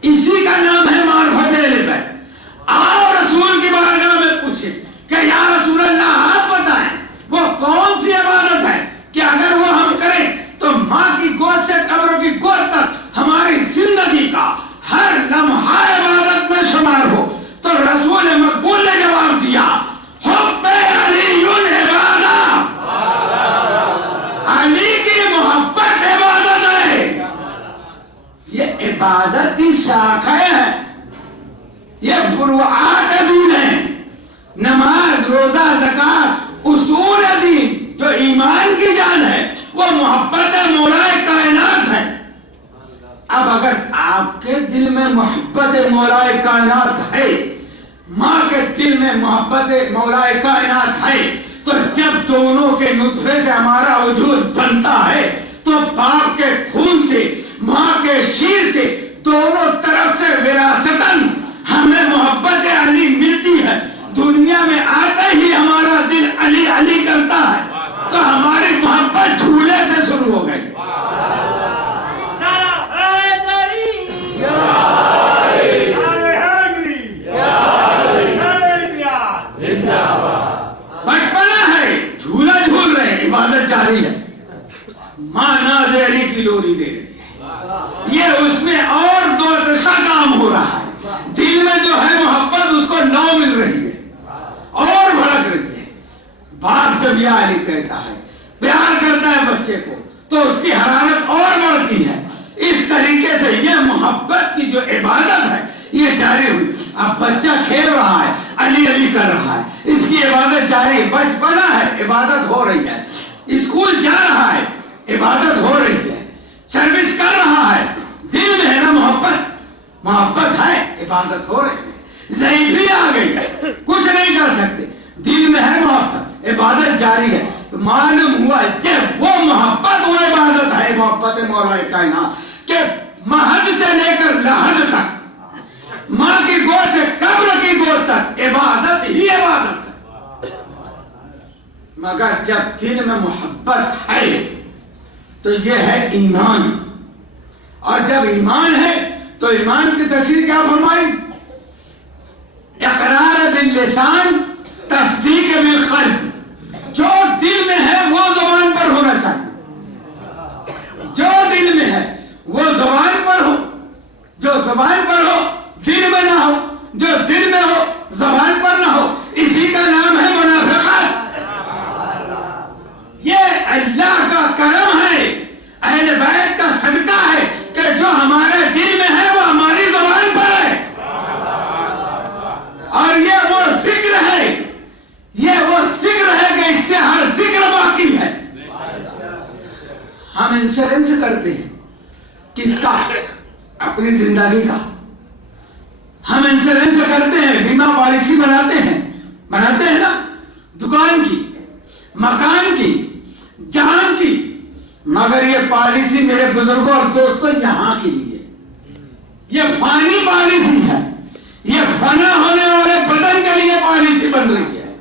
اسی کا نام ہے معرفت اہل بیت۔ آؤ رسول کی بارگاہ میں پوچھیں کہ یا رسول اللہ آپ بتائیں وہ کون سی عبادت ہے کہ اگر وہ ہم کریں تو ماں کی گود سے قبر کی گود تک ہماری زندگی کا ہر لمحہ عبادت میں شمار ہو؟ تو رسول مقبول نے جواب دیا حب علی عبادت، علی کی محبت عبادت ہے۔ یہ عبادت کی شاخیں ہیں، یہ فروعات دین ہیں۔ نماز روزہ زکات اصول دین جو ایمان کی جان ہے وہ محبت مولا کائنات ہے. اب اگر آپ کے دل میں محبت مولا کائنات ہے, ماں کے دل میں محبت مولا کائنات ہے, تو جب دونوں کے نطفے سے ہمارا وجود بنتا ہے تو باپ کے خون سے ماں کے شیر سے دونوں طرف سے وراثتاً ہمیں محبت علی ملتی ہے. دنیا میں آتے ہی ہمارا دل علی علی کرتا ہے تو ہماری محبت جھولے سے شروع ہو گئی. بچپنا ہے, جھولا جھول رہے ہیں, عبادت جاری ہے. ماں ناز علی کی لوری دے رہی ہے, یہ اس میں اور دو دشا کام ہو رہا ہے. دل میں جو ہے محبت اس کو نو مل رہی ہے اور بھڑک رہی ہے. باپ جب یا علی کہتا ہے, پیار کرتا ہے بچے کو, تو اس کی حرارت اور بڑھتی ہے. اس طریقے سے یہ محبت کی جو عبادت ہے یہ جاری ہوئی. اب بچہ کھیل رہا ہے, علی علی کر رہا ہے, اس کی عبادت جاری. بچپنا ہے, عبادت ہو رہی ہے. اسکول جا رہا ہے, عبادت ہو رہی ہے. سروس کر رہا ہے, دل میں ہے نا محبت, محبت ہے, عبادت ہو رہی ہے. ضعیفی آ گئی, کچھ نہیں کر سکتے, دل میں ہے محبت, عبادت جاری ہے. تو معلوم ہوا جب وہ محبت وہ عبادت ہے, محبت مولا کائنات کہ مہد سے لے کر لحد تک, ماں کی گود سے قبر کی گود تک عبادت ہی عبادت ہے. مگر جب دل میں محبت ہے تو یہ ہے ایمان. اور جب ایمان ہے تو ایمان کی تشریح کیا فرمائی؟ اقرار باللسان تصدیق بالقلب. جو دل میں ہے وہ زبان پر ہونا چاہیے, جو دل میں ہے وہ زبان پر ہو, جو زبان پر ہو دل میں نہ ہو, جو دل میں ہو زبان پر نہ ہو, اسی کا نام ہے منافقت. یہ اللہ کا کرم ہے, اہل بیت کا صدقہ ہے کہ جو ہمارے دل میں ہے وہ ہماری زبان پر ہے. اور یہ وہ ذکر ہے, یہ وہ ذکر ہے کہ اس سے ہر ذکر باقی ہے. ہم انشورنس کرتے ہیں, کس کا؟ اپنی زندگی کا. ہم انشورنس کرتے ہیں, بیمہ پالیسی بناتے ہیں نا, دکان کی, مکان کی, جان کی. مگر یہ پالیسی میرے بزرگوں اور دوستوں یہاں کے لیے, یہ فانی پالیسی ہے, یہ فنا ہونے والے بدن کے لیے پالیسی بن رہی ہے.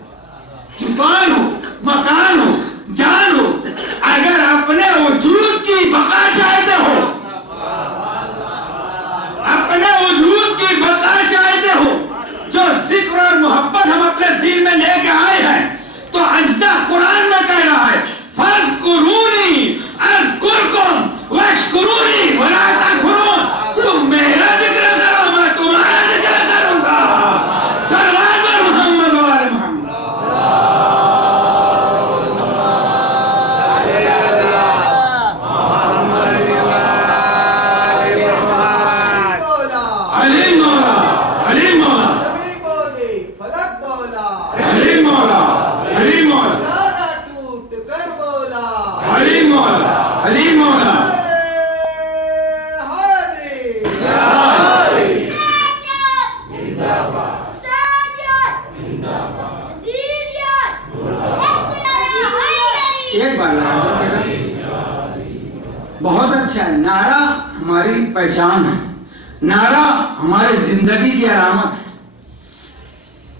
دکان ہو, مکان ہو, جان ہو, اگر اپنے وجود کی بقا چاہتے ہو, اپنے وجود کی بقا چاہتے ہو, جو ذکر اور محبت ہم اپنے دل میں لے کے آئے ہیں, تو اللہ قرآن میں کہہ رہا ہے فَاذْكُرُونِي أَذْكُرْكُمْ وَاشْكُرُونِي وَلَا تَكْفُرُونَ. تم میرا ذکر کرو, میں تمہارا ذکر کروں گا. صلوات بر محمد و آل محمد. علی مولا, علی مولا, علی مولا, علی مولا, علی مولا, علی مولا. ایک بار بہت اچھا ہے. نعرہ ہماری پہچان ہے, نعرہ ہماری زندگی کی علامت ہے.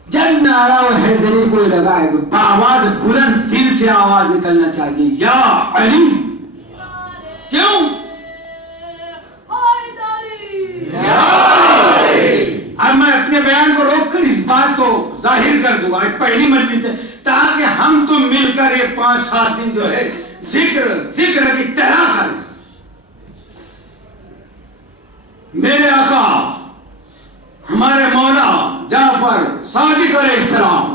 جب نعرہ و حیدری کوئی لگائے تو آواز بلند دل سے آواز نکلنا چاہیے, یا علی. کیوں؟ اب میں اپنے بیان کو روک کر اس بات کو ظاہر کر دوں گا. پہلی مجلس ہے تاکہ ہم تم مل کر یہ 5-7 دن جو ہے ذکر کی طرح کریں. میرے آقا ہمارے مولا جعفر صادق علیہ السلام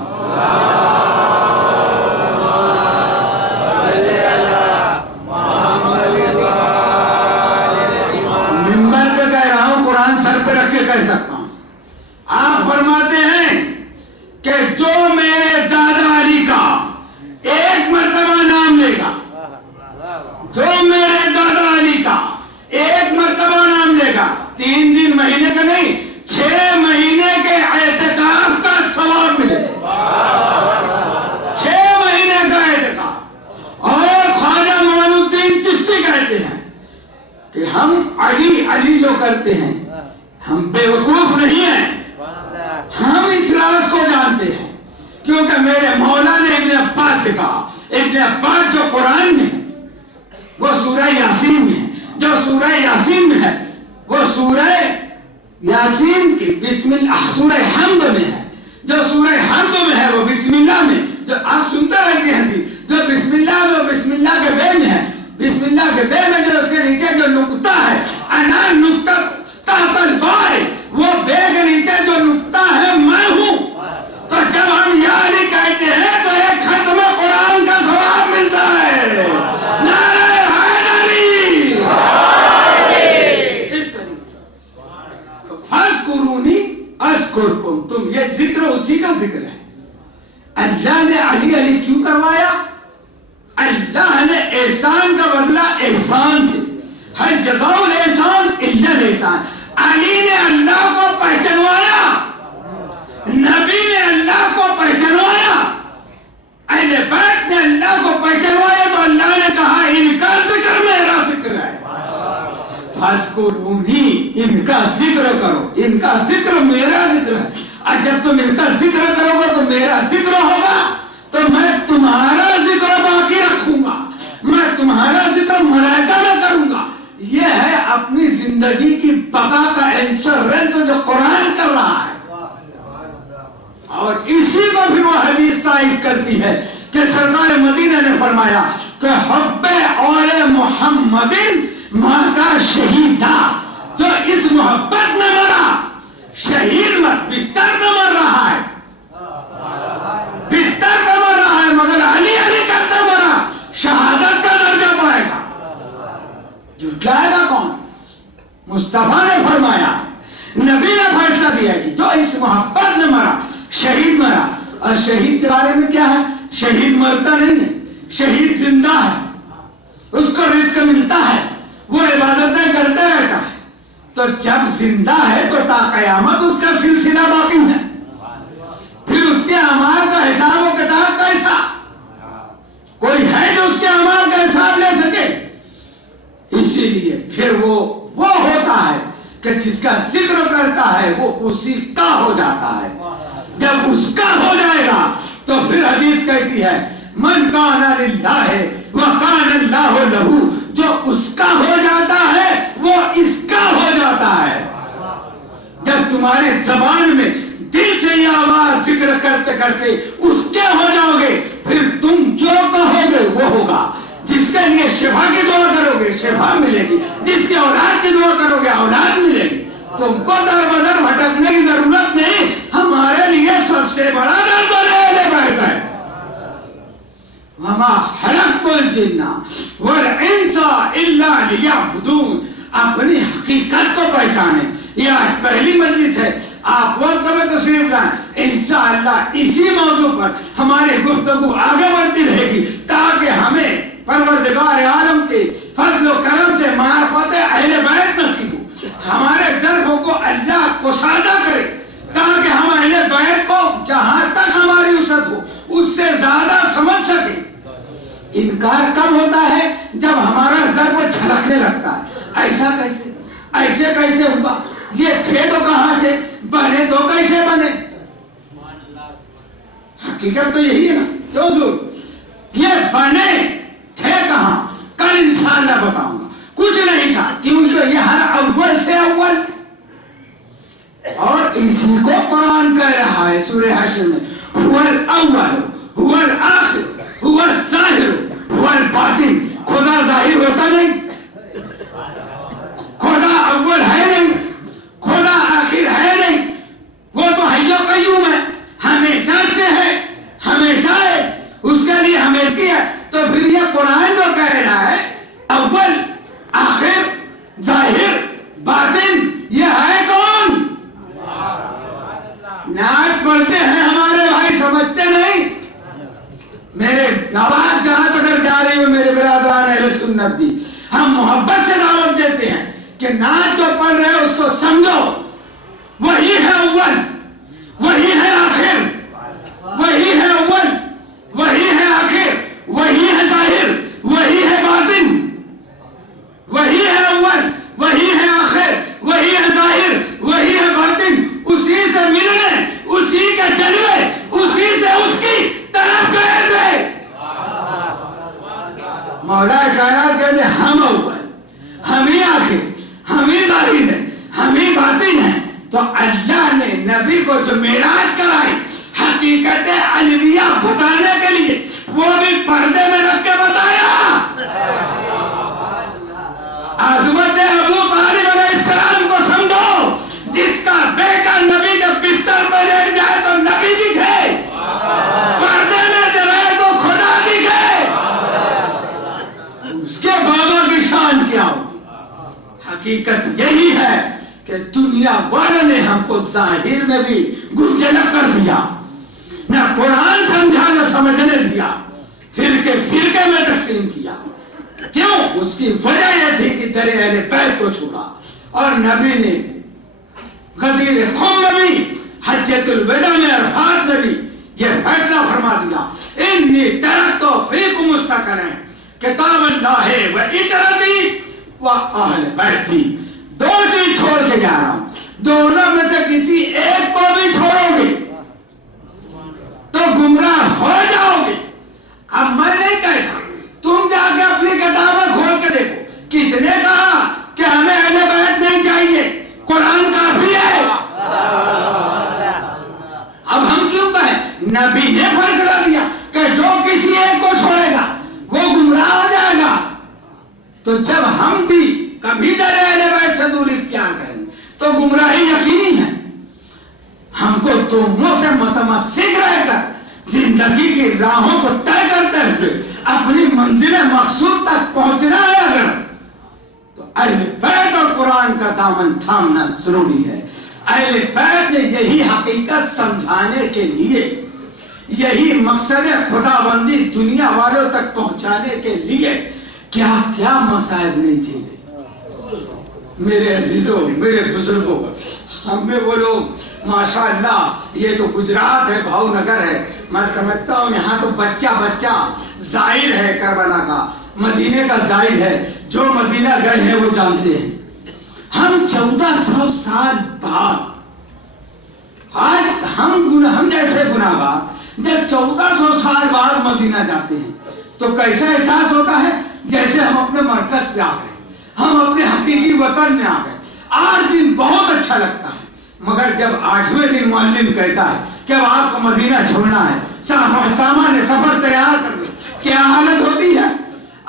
منبر پہ کہہ رہا ہوں, قرآن سر پہ رکھ کے کہہ سکتا ہوں. آپ فرماتے ہیں کہ جو علی جو کرتے ہیں ہم بیوقوف نہیں ہیں، ہم اس راز کو جانتے ہیں، کیونکہ میرے مولا نے ابن عباس سے کہا، ابن عباس جو قرآن میں ہے وہ سورہ یاسین میں ہے، جو سورہ یاسین میں ہے وہ سورہ یاسین کی بسم اللہ سورہ حمد میں ہے، جو سورہ حمد میں ہے وہ بسم اللہ میں، جو آپ سنتے رہتے ہیں جو بسم اللہ میں، بسم اللہ کے بے میں ہے، بسم اللہ کے بے میں جو اس کے نیچے جو نقطہ ہے، انا نقطہ تحت البائے، وہ بے کے نیچے جو نقطہ ہے میں ہوں، تو جب ہم یعنی کہتے ہیں تو ایک ختم قرآن کا ثواب ملتا ہے۔ نعرہ حیدری، فاذکرونی اذکرکم، تم یہ ذکر اسی کا ذکر ہے۔ اللہ نے علی علی کیوں کروایا؟ اللہ نے احسان کا بدلہ احسان سے، ہر جزاء الاحسان الا الاحسان۔ علی نے اللہ کو پہچانوایا، نبی نے اللہ کو پہچانوایا، اہل بیت نے اللہ کو پہچانوایا، تو اللہ نے کہا ان کا ذکر میرا ذکر ہے۔ فاذکرونی، ان کا ذکر کرو، ان کا ذکر میرا ذکر ہے۔ اور جب تم ان کا ذکر کرو گے تو میرا ذکر ہوگا، تو میں تمہارا ذکر باقی رکھوں گا، میں تمہارا ذکر ملائکہ میں کروں گا۔ یہ ہے اپنی زندگی کی بقا کا انشورنس جو قرآن کر رہا ہے، اور اسی کو پھر وہ حدیث تائید کرتی ہے کہ سرکار مدینہ نے فرمایا کہ حب آل محمد ماتا شہیدہ، جو اس محبت میں مرا شہید مت، بستر میں مر رہا ہے، بستر میں مر رہا ہے، مگر علی علی کرتے مرا، شہادت کا درجہ پائے گا۔ جھٹلائے گا کون؟ مصطفیٰ نے فرمایا، نبی نے فیصلہ دیا کہ جو اس محبت میں مرا شہید مرا۔ اور شہید کے بارے میں کیا ہے؟ شہید مرتا نہیں ہے، شہید زندہ ہے، اس کو رزق ملتا ہے، وہ عبادتیں کرتے رہتا ہے، تو جب زندہ ہے تو تا قیامت اس کا سلسلہ باقی ہے، پھر اس کے اعمال کا حساب و کتاب کیسا؟ کوئی ہے جو اس کے اعمال کا حساب لے سکے؟ اسی لیے پھر وہ ہوتا ہے کہ جس کا ذکر کرتا ہے وہ اسی کا ہو جاتا ہے۔ جب اس کا ہو جائے گا تو پھر حدیث کہتی ہے من کان للہ وکان اللہ لہ، جو اس کا ہو جاتا ہے وہ اس کا ہو جاتا ہے۔ جب تمہاری زبان میں دل سے یہ آواز ذکر کرتے کرتے اس کے ہو جاؤ گے، پھر تم جو کہو گے وہ ہوگا۔ جس کے لیے شفا کی دعا کرو گے شفا ملے گی، جس کے اولاد کی دعا کرو گے اولاد ملے گی۔ تم کو در بدر بھٹکنے کی ضرورت نہیں، ہمارے لیے سب سے بڑا در تو اہل بیت ہے۔ وما خلقت الجن والانس الا لیعبدون، اپنی حقیقت کو پہچانے۔ یہ آج پہلی مجلس ہے، آپ وقت میں تشریف لائیں، انشاءاللہ اسی موضوع پر ہماری گفتگو آگے بڑھتی رہے گی، تاکہ ہمیں پروردگار عالم کے فضل و کرم سے معرفت اہل بیت نصیب ہو، ہمارے ظرفوں کو اللہ کشادہ کرے، تاکہ ہم اہل بیت کو جہاں تک ہماری وسعت ہو اس سے زیادہ سمجھ سکیں۔ انکار کب ہوتا ہے؟ جب ہمارا ظرف چھلکنے لگتا ہے، ایسا کیسے، ایسے کیسے ہوا، یہ تھے تو کہاں تھے، بنے تو کیسے بنے؟ حقیقت تو یہی ہے نا، کیوں حضور یہ بنے تھے کہاں؟ کل انشاءاللہ بتاؤں گا۔ کچھ نہیں تھا، کیونکہ یہ ہر اول سے اول، اور اسی کو قرآن کہہ رہا ہے سورہ حشر میں، هو الاول هو الاخر هو الظاہر هو الباطن۔ خدا ظاہر ہوتا نہیں، خدا اول ہے نہیں، خدا آخر ہے نہیں، وہ تو حی و قیوم ہے، ہمیشہ سے ہے، ہمیشہ ہے، اس کے لیے ہمیشہ ہے۔ تو پھر یہ قرآن جو کہہ رہا ہے اول آخر ظاہر باطن، یہ ہے کون؟ نعت پڑھتے ہیں ہمارے بھائی، سمجھتے نہیں۔ میرے آواز جہاں تک جا رہی ہو میرے برادران اہل سنت بھی، ہم محبت سے دعوت دیتے ہیں کہ نعت جو پڑھ رہے ہیں اس کو سمجھو، وہی ہے اول، وہی ہے آخر، وہی ہے اول، وہی ہے آخر، وہی ہے ظاہر، وہی ہے باطن، وہی ہے اول، وہی ہے آخر، مولا کائنات کہتے ہیں ہم اول، ہم ہی آخر، ہم ہی ظاہر ہیں، ہم ہی باطن ہیں. تو اللہ نے نبی کو جو معراج کرائی حقیقت علویہ بتانے کے لیے وہ بھی پردے میں رکھ کے بتایا. عظمت ابو طالب علیہ السلام کو سمجھو، جس کا بیٹا نبی کے بستر پر لیٹ جائے تو نبی دکھے، پردے میں رہے تو خدا دکھے. اس کے بابا کی شان کیا ہوگی؟ حقیقت یہی ہے کہ دنیا والوں نے ہم کو ظاہر میں بھی گنجلک کر دیا، نہ قرآن سمجھا نہ سمجھنے دیا، فرقے فرقے میں تقسیم کیا. کیوں؟ اس کی وجہ یہ تھی کہ در اہل بیت کو چھوڑا. اور نبی نے غدیر قوم میں بھی، حجۃ الوداع میں، عرفات میں بھی یہ فیصلہ فرما دیا، انی ترکت فیکم السکن کتاب اللہ و اطرتی و اہل بیتی. دو چیز چھوڑ کے جا رہا ہوں، دونوں میں سے کسی ایک کو بھی چھوڑو گے تو گمراہ ہو جاؤ گے. اب میں نہیں کہتا، تم جا کے اپنی کتابیں کھول کے دیکھو، کس نے کہا کہ ہمیں اہل بیت نہیں چاہیے، قرآن کافی ہے. اب ہم کیوں کہیں؟ نبی نے فیصلہ دیا کہ جو کسی ایک کو چھوڑے گا وہ گمراہ ہو جائے گا. تو جب ہم بھی کبھی در اہل بیت سے دوری اختیار کریں تو گمراہی یقینی ہے. ہم کو تمہوں سے متمسک رہ کر زندگی کی راہوں کو طے کرتے ہوئے اپنی منزل مقصود تک پہنچنا ہے اگر، تو اہل بیت اور قرآن کا دامن تھامنا ضروری ہے. اہل بیت نے یہی حقیقت سمجھانے کے لیے، یہی مقصد خدا بندی دنیا والوں تک پہنچانے کے لیے کیا کیا مصائب نہیں جھیلے. میرے عزیزوں، میرے بزرگوں، ہم میں وہ لوگ ماشاءاللہ، یہ تو گجرات ہے، بھاؤ نگر ہے، میں سمجھتا ہوں یہاں تو بچہ بچہ زائر ہے کربلا کا، مدینے کا زائر ہے. جو مدینہ گئے ہیں وہ جانتے ہیں. ہم 1400 سال بعد آج ہم جیسے گناہگار جب 1400 سال بعد مدینہ جاتے ہیں تو کیسا احساس ہوتا ہے؟ جیسے ہم اپنے مرکز پہ آ گئے، ہم اپنے حقیقی وطن میں آ گئے. 8 دن بہت اچھا لگتا ہے، مگر جب 8ویں دن معلم کہتا ہے کہ اب آپ کو مدینہ چھوڑنا ہے، سامان سفر تیار کر لیں، کیا حالت ہوتی ہے؟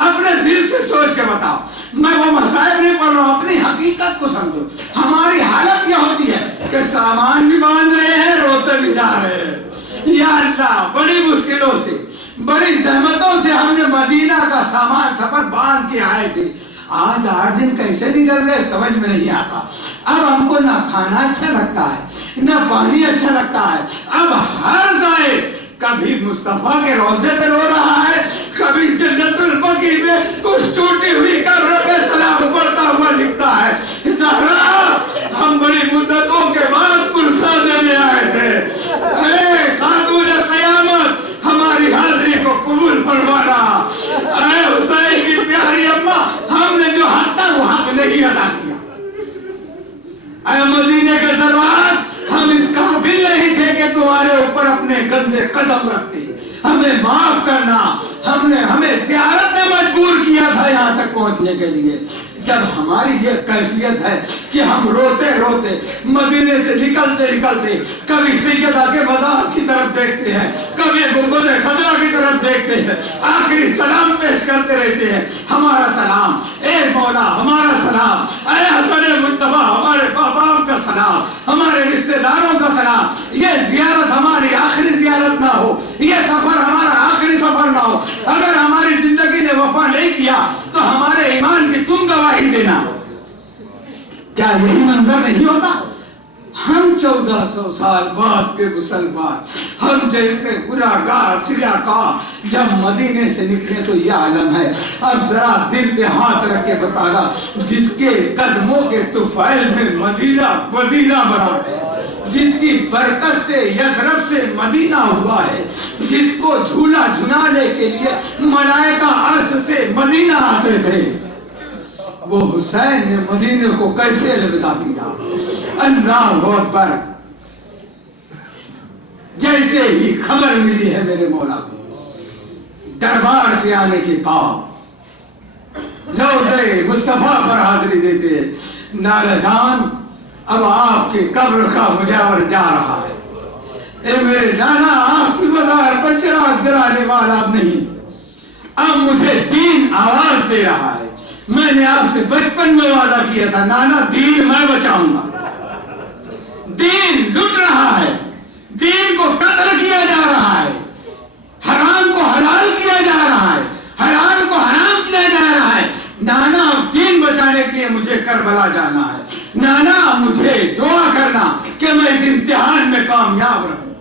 اپنے دل سے سوچ کے بتاؤ. میں وہ مصائب نہیں پڑھ رہا ہوں، اپنی حقیقت کو سمجھو. ہماری حالت یہ ہوتی ہے کہ سامان بھی باندھ رہے ہیں، روتے بھی جا رہے ہیں. یا اللہ، بڑی مشکلوں سے، بڑی زحمتوں سے ہم نے مدینہ کا سامان سفر باندھ کے آئے تھے. آج 8 دن کیسے نکل گئے سمجھ میں نہیں آتا. اب ہم کو نہ کھانا اچھا لگتا ہے، نہ پانی اچھا لگتا ہے. اب ہر زائر کبھی مصطفیٰ کے روضے پہ رو رہا ہے، کبھی جنت البقیع میں اس ٹوٹی ہوئی قبر پہ سلام پڑھتا ہوا دکھتا ہے. زہرا، ہم بڑی مدتوں کے بعد پرسہ دینے آئے تھے. اے خاتون قیامت، ہماری حاضری کو قبول فرمانا. اے حسین کی پیاری اماں، ہم نے جو حق تھا وہ حق نہیں ادا کیا. اے مدینے کے ضرورات، ہم اس قابل نہیں تھے کہ تمہارے اوپر اپنے گندے قدم رکھتے. ہمیں معاف کرنا، ہمیں زیارت نے مجبور کیا تھا یہاں تک پہنچنے کے لیے. جب ہماری یہ کیفیت ہے کہ ہم روتے روتے مدینے سے نکلتے نکلتے کبھی سیدہ کے مزار کی طرف دیکھتے ہیں، کبھی گنبد خضرا کی طرف دیکھتے ہیں، آخری سلام پیش کرتے رہتے ہیں. ہمارا سلام اے مولا، ہمارا سلام اے حسن مجتبیٰ، ہمارے باپ کا سلام، ہمارے رشتہ داروں کا سلام. یہ زیارت ہماری آخری زیارت نہ ہو، یہ سفر ہمارا آخری سفر نہ ہو. اگر ہماری زندگی نے وفا نہیں کیا تو ہمارے ایمان کی تم گواہی دینا. کیا یہی منظر نہیں ہوتا؟ ہم 1400 سال بعد کے مسلمان، ہم جیسے گناہگار سیاہکار جب مدینے سے نکلے تو یہ عالم ہے. اب ذرا دل پہ ہاتھ رکھ کے بتانا، جس کے قدموں کے طفیل میں مدینہ بنا ہے، جس کی برکت سے یثرب سے مدینہ ہوا ہے، جس کو جھولا جھلانے کے لیے ملائکہ عرش سے مدینہ آتے تھے، وہ حسین نے مدینے کو کیسے الوداع کیا؟ اللہ اکبر. جیسے ہی خبر ملی ہے میرے مولا کو دربار سے آنے کے بعد، روضے مصطفیٰ پر حاضری دیتے ہیں. نانا جان اب آپ کی قبر کا مجاور جا رہا ہے. اے میرے نانا آپ کی مزار پر چراغ جلانے والا اب نہیں, اب مجھے دین آواز دے رہا ہے. میں نے آپ سے بچپن میں وعدہ کیا تھا نانا دین میں بچاؤں گا. دین لٹ رہا ہے, دین کو قتل کیا جا رہا ہے, حرام کو حلال کیا جا رہا ہے, حلال کو حرام کیا جا رہا ہے. نانا اب دین بچانے کے لیے مجھے کربلا جانا ہے. نانا مجھے دعا کرنا کہ میں اس امتحان میں کامیاب رہوں.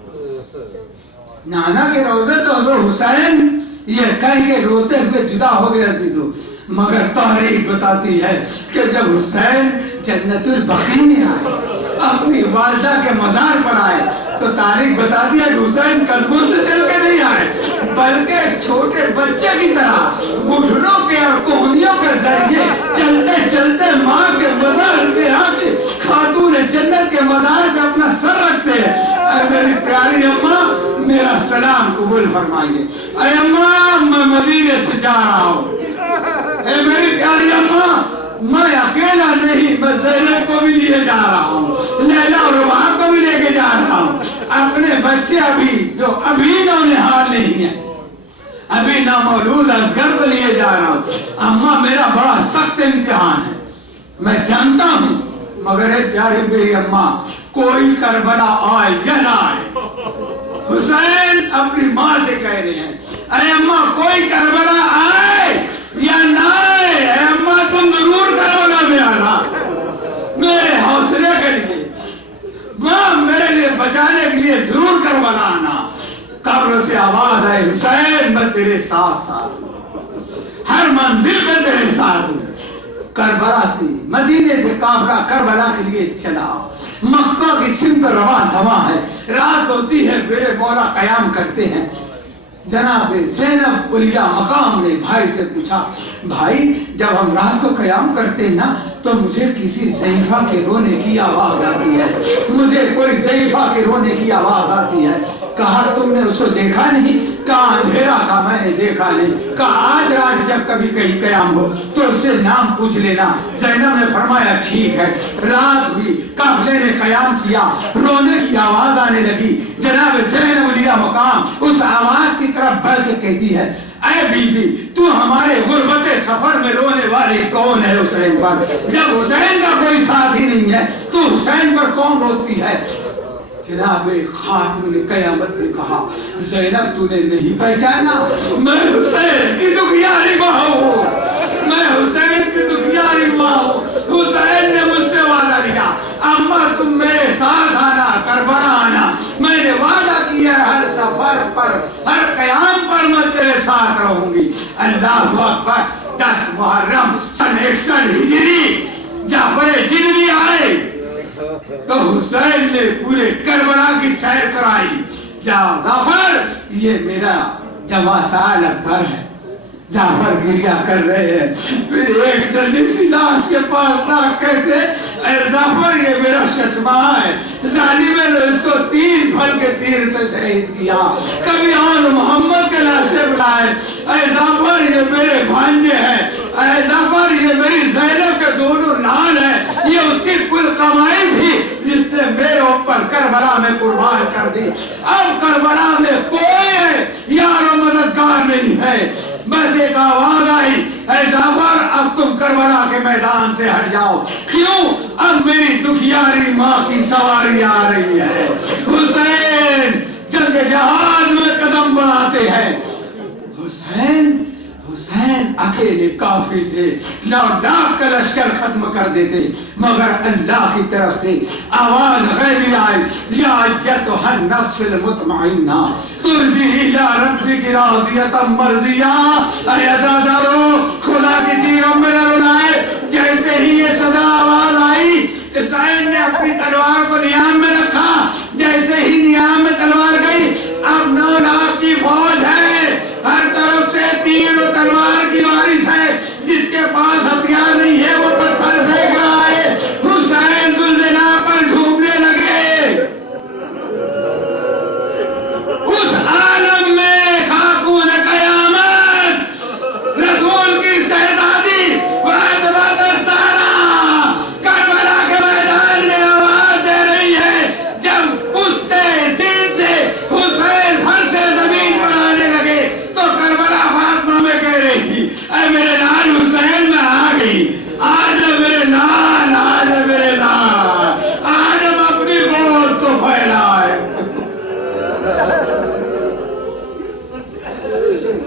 نانا کے روزے تو حضرت حسین یہ کہہ کے روتے ہوئے جدا ہو گیا عزیزو, مگر تاریخ بتاتی ہے کہ جب حسین جنت البقیع میں آئے, اپنی والدہ کے مزار پر آئے, تو تاریخ بتاتی ہے کہ حسین قدموں سے چل کے نہیں آئے, بلکہ ایک چھوٹے بچے کی طرح گھٹنوں کے اور کوہنیوں کے ذریعے چلتے چلتے ماں کے مزار پہ آ کے خاتون جنت کے مزار پہ اپنا سر رکھتے ہیں. اے میری پیاری اماں میرا سلام قبول فرمائیے. اے اماں میں مدینے سے جا رہا ہوں. اے میری پیاری اماں میں اکیلا نہیں, میں زینب کو بھی لیے جا رہا ہوں, لیلا اور رباب کو بھی لے کے جا رہا ہوں. اپنے بچے ابھی جو ابھی نونہال نہیں ہیں, ابھی نامولود اصغر کو لیے جا رہا ہوں. اماں میرا بڑا سخت امتحان ہے میں جانتا ہوں, مگر اے پیاری میری اماں کوئی کربلا آئے یا نہ آئے, حسین اپنی ماں سے کہہ رہے ہیں اے اماں کوئی کربلا آئے یا نہ آئے, اے اماں تم ضرور کربلا میں آنا میرے حوصلے کے لیے, ماں میرے لیے بچانے کے لیے ضرور کربلا آنا. قبر سے آواز آئے حسین میں تیرے ساتھ ساتھ ہوں, ہر منزل میں تیرے ساتھ ہوں. کربلا سے مدینے سے قافلہ کربلا کے لیے چلا, مکہ کی سمت رواں دھواں ہے. رات ہوتی ہے میرے مولا قیام کرتے ہیں. جناب زینب علیہ مقام نے بھائی سے پوچھا بھائی جب ہم رات کو قیام کرتے ہیں نا تو مجھے کسی ضعیفہ کے رونے کی آواز آتی ہے, مجھے کوئی ضعیفہ کے رونے کی آواز آتی ہے. کہا تم نے اس کو دیکھا نہیں؟ کہا اندھیرا تھا میں نے دیکھا نہیں. کہا آج رات جب کبھی کہیں قیام ہو تو اس سے نام پوچھ لینا. زینب نے فرمایا ٹھیک ہے. رات بھی قافلے نے قیام کیا, رونے کی آواز آنے لگی. جناب زینب علیہ مقام اس آواز کی طرف بڑھ کے کہتی ہے اے بی بی تو ہمارے غربت سفر میں رونے والی کون ہے حسین پر؟ جب حسین کا کوئی ساتھ ہی نہیں ہے تو حسین پر کون روتی ہے؟ جناب خاتون قیامت نے کہا زینب تو نے نہیں پہچانا, میں حسین کی دکھیاری ماں ہوں, میں حسین کی دکھیاری ماں ہوں. حسین نے مجھ سے وعدہ لیا اماں تم میرے ساتھ آنا, کربلا آنا. میں نے وعدہ کیا ہے ہر سفر پر ہر قیام پر میں تیرے ساتھ رہوں گی. اللہ اکبر. 10 محرم سن 61 ہجری جعفر جنوی آئے تو حسین نے پورے کربلا کی سیر کرائی. جعفر یہ میرا جوان سال اکبر ہے. جعفر گریا کر رہے ہیں. پھر ایک ڈنڈی سی لاش کے پاس لاکھ کہتے اے جعفر یہ میرا ششماں ہے, ظالمے نے اس کو 3 پھل کے تیر سے شہید کیا. کبھی آن محمد کے لاشے بلائے اے جعفر یہ میرے بھانجے ہیں, اے جعفر یہ میری زینب کے دونوں لال ہیں, یہ اس کی کل کمائی تھی جس نے میرے اوپر کربلا میں قربان کر دی. اب کربلا میں کوئی ہے یار و مددگار نہیں ہے. بس ایک آواز آئی اے جعفر اب تم کربلا کے میدان سے ہٹ جاؤ. کیوں؟ اب میری دکھیاری ماں کی سواری آ رہی ہے. حسین جنگ جہاد میں قدم بڑھاتے ہیں. حسین اکیلے کافی تھے, لاکھ کا لشکر ختم کر دیتے, مگر اللہ کی طرف سے آواز غیبی آئی یا ایتھا النفس المطمئنہ ترجی الی ربک راضیۃ مرضیہ. اے عزادارو خدا کسی کو میں نہ رلائے. جیسے ہی یہ صدا آواز آئی حسین نے اپنی تلوار کو نیام میں رکھا. جیسے ہی نیام میں تلوار گئی اب 9 لاکھ کی فوج ہے, ہر طرف سے تیر و تلوار کی بارش ہے. جس کے پاس ہتھیار نہیں ہے وہ پتھر پھینک رہا ہے. حسین ذوالجنا پر جھومنے لگے. اس عالم میں خاتون قیامت رسول کی شہزادی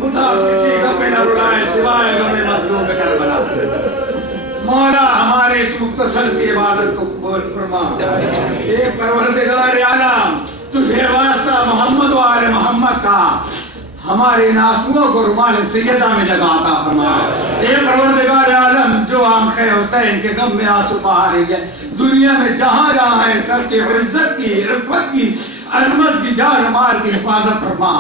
خدا کسی غم میں نہ رلائے سوائے غم مظلوم کربلا. مولا ہمارے اس مختصر سی عبادت کو قبول فرما. اے پروردگار عالم تجھے واسطہ محمد و آل محمد کا ہمارے ناسووں کو رومال سیدہ میں جگہ عطا فرما. اے پروردگار عالم جو آنکھ حسین کے غم میں آنسو بہا رہی ہے دنیا میں جہاں جہاں ہے سب کی عزت کی عفت کی عظمت کی جان مال کی حفاظت فرما.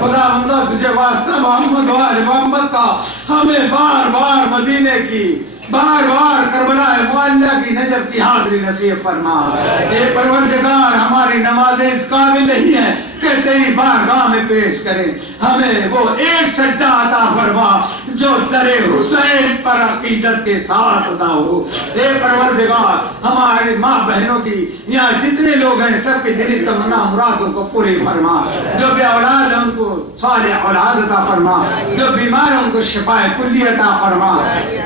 خدا ہمدہ تجھے واسطہ محمد و آل محمد کا ہمیں بار بار مدینے کی بار بار کربلا معلیٰ کی نجف کی حاضری نصیب فرما. اے پروردگار ہماری نمازیں اس قابل نہیں ہیں کہ تیری بارگاہ میں پیش کریں. ہمیں وہ ایک سجدہ عطا فرما جو در حسین پر عقیدت کے ساتھ ادا ہو. اے پروردگار ہمارے ماں بہنوں کی یہاں جتنے لوگ ہیں سب کی دلی تمنا مرادوں کو پوری فرما. جو بے اولاد ہیں ان کو صالح اولاد عطا فرما. جو بیمار ہیں ان کو شفاء کلی عطا فرما.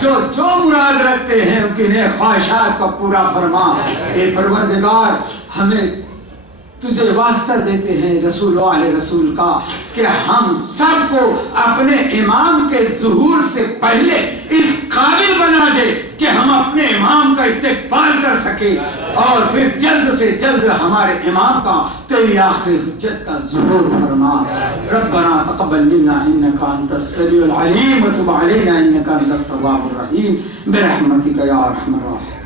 جو مراد رکھتے ہیں ان کی نیک خواہشات کو پورا فرما. اے پروردگار ہمیں تجھے واسطہ دیتے ہیں رسول و آل رسول کا کہ ہم سب کو اپنے امام کے ظہور سے پہلے اس قابل بنا دے کہ ہم اپنے امام کا استقبال کر سکیں اور پھر جلد سے جلد ہمارے امام کا تیری آخری حجت کا ظہور فرما. ربنا تقبل منا انك انت السميع العليم وتب علينا انك انت التواب الرحيم برحمتك يا ارحم الراحمين.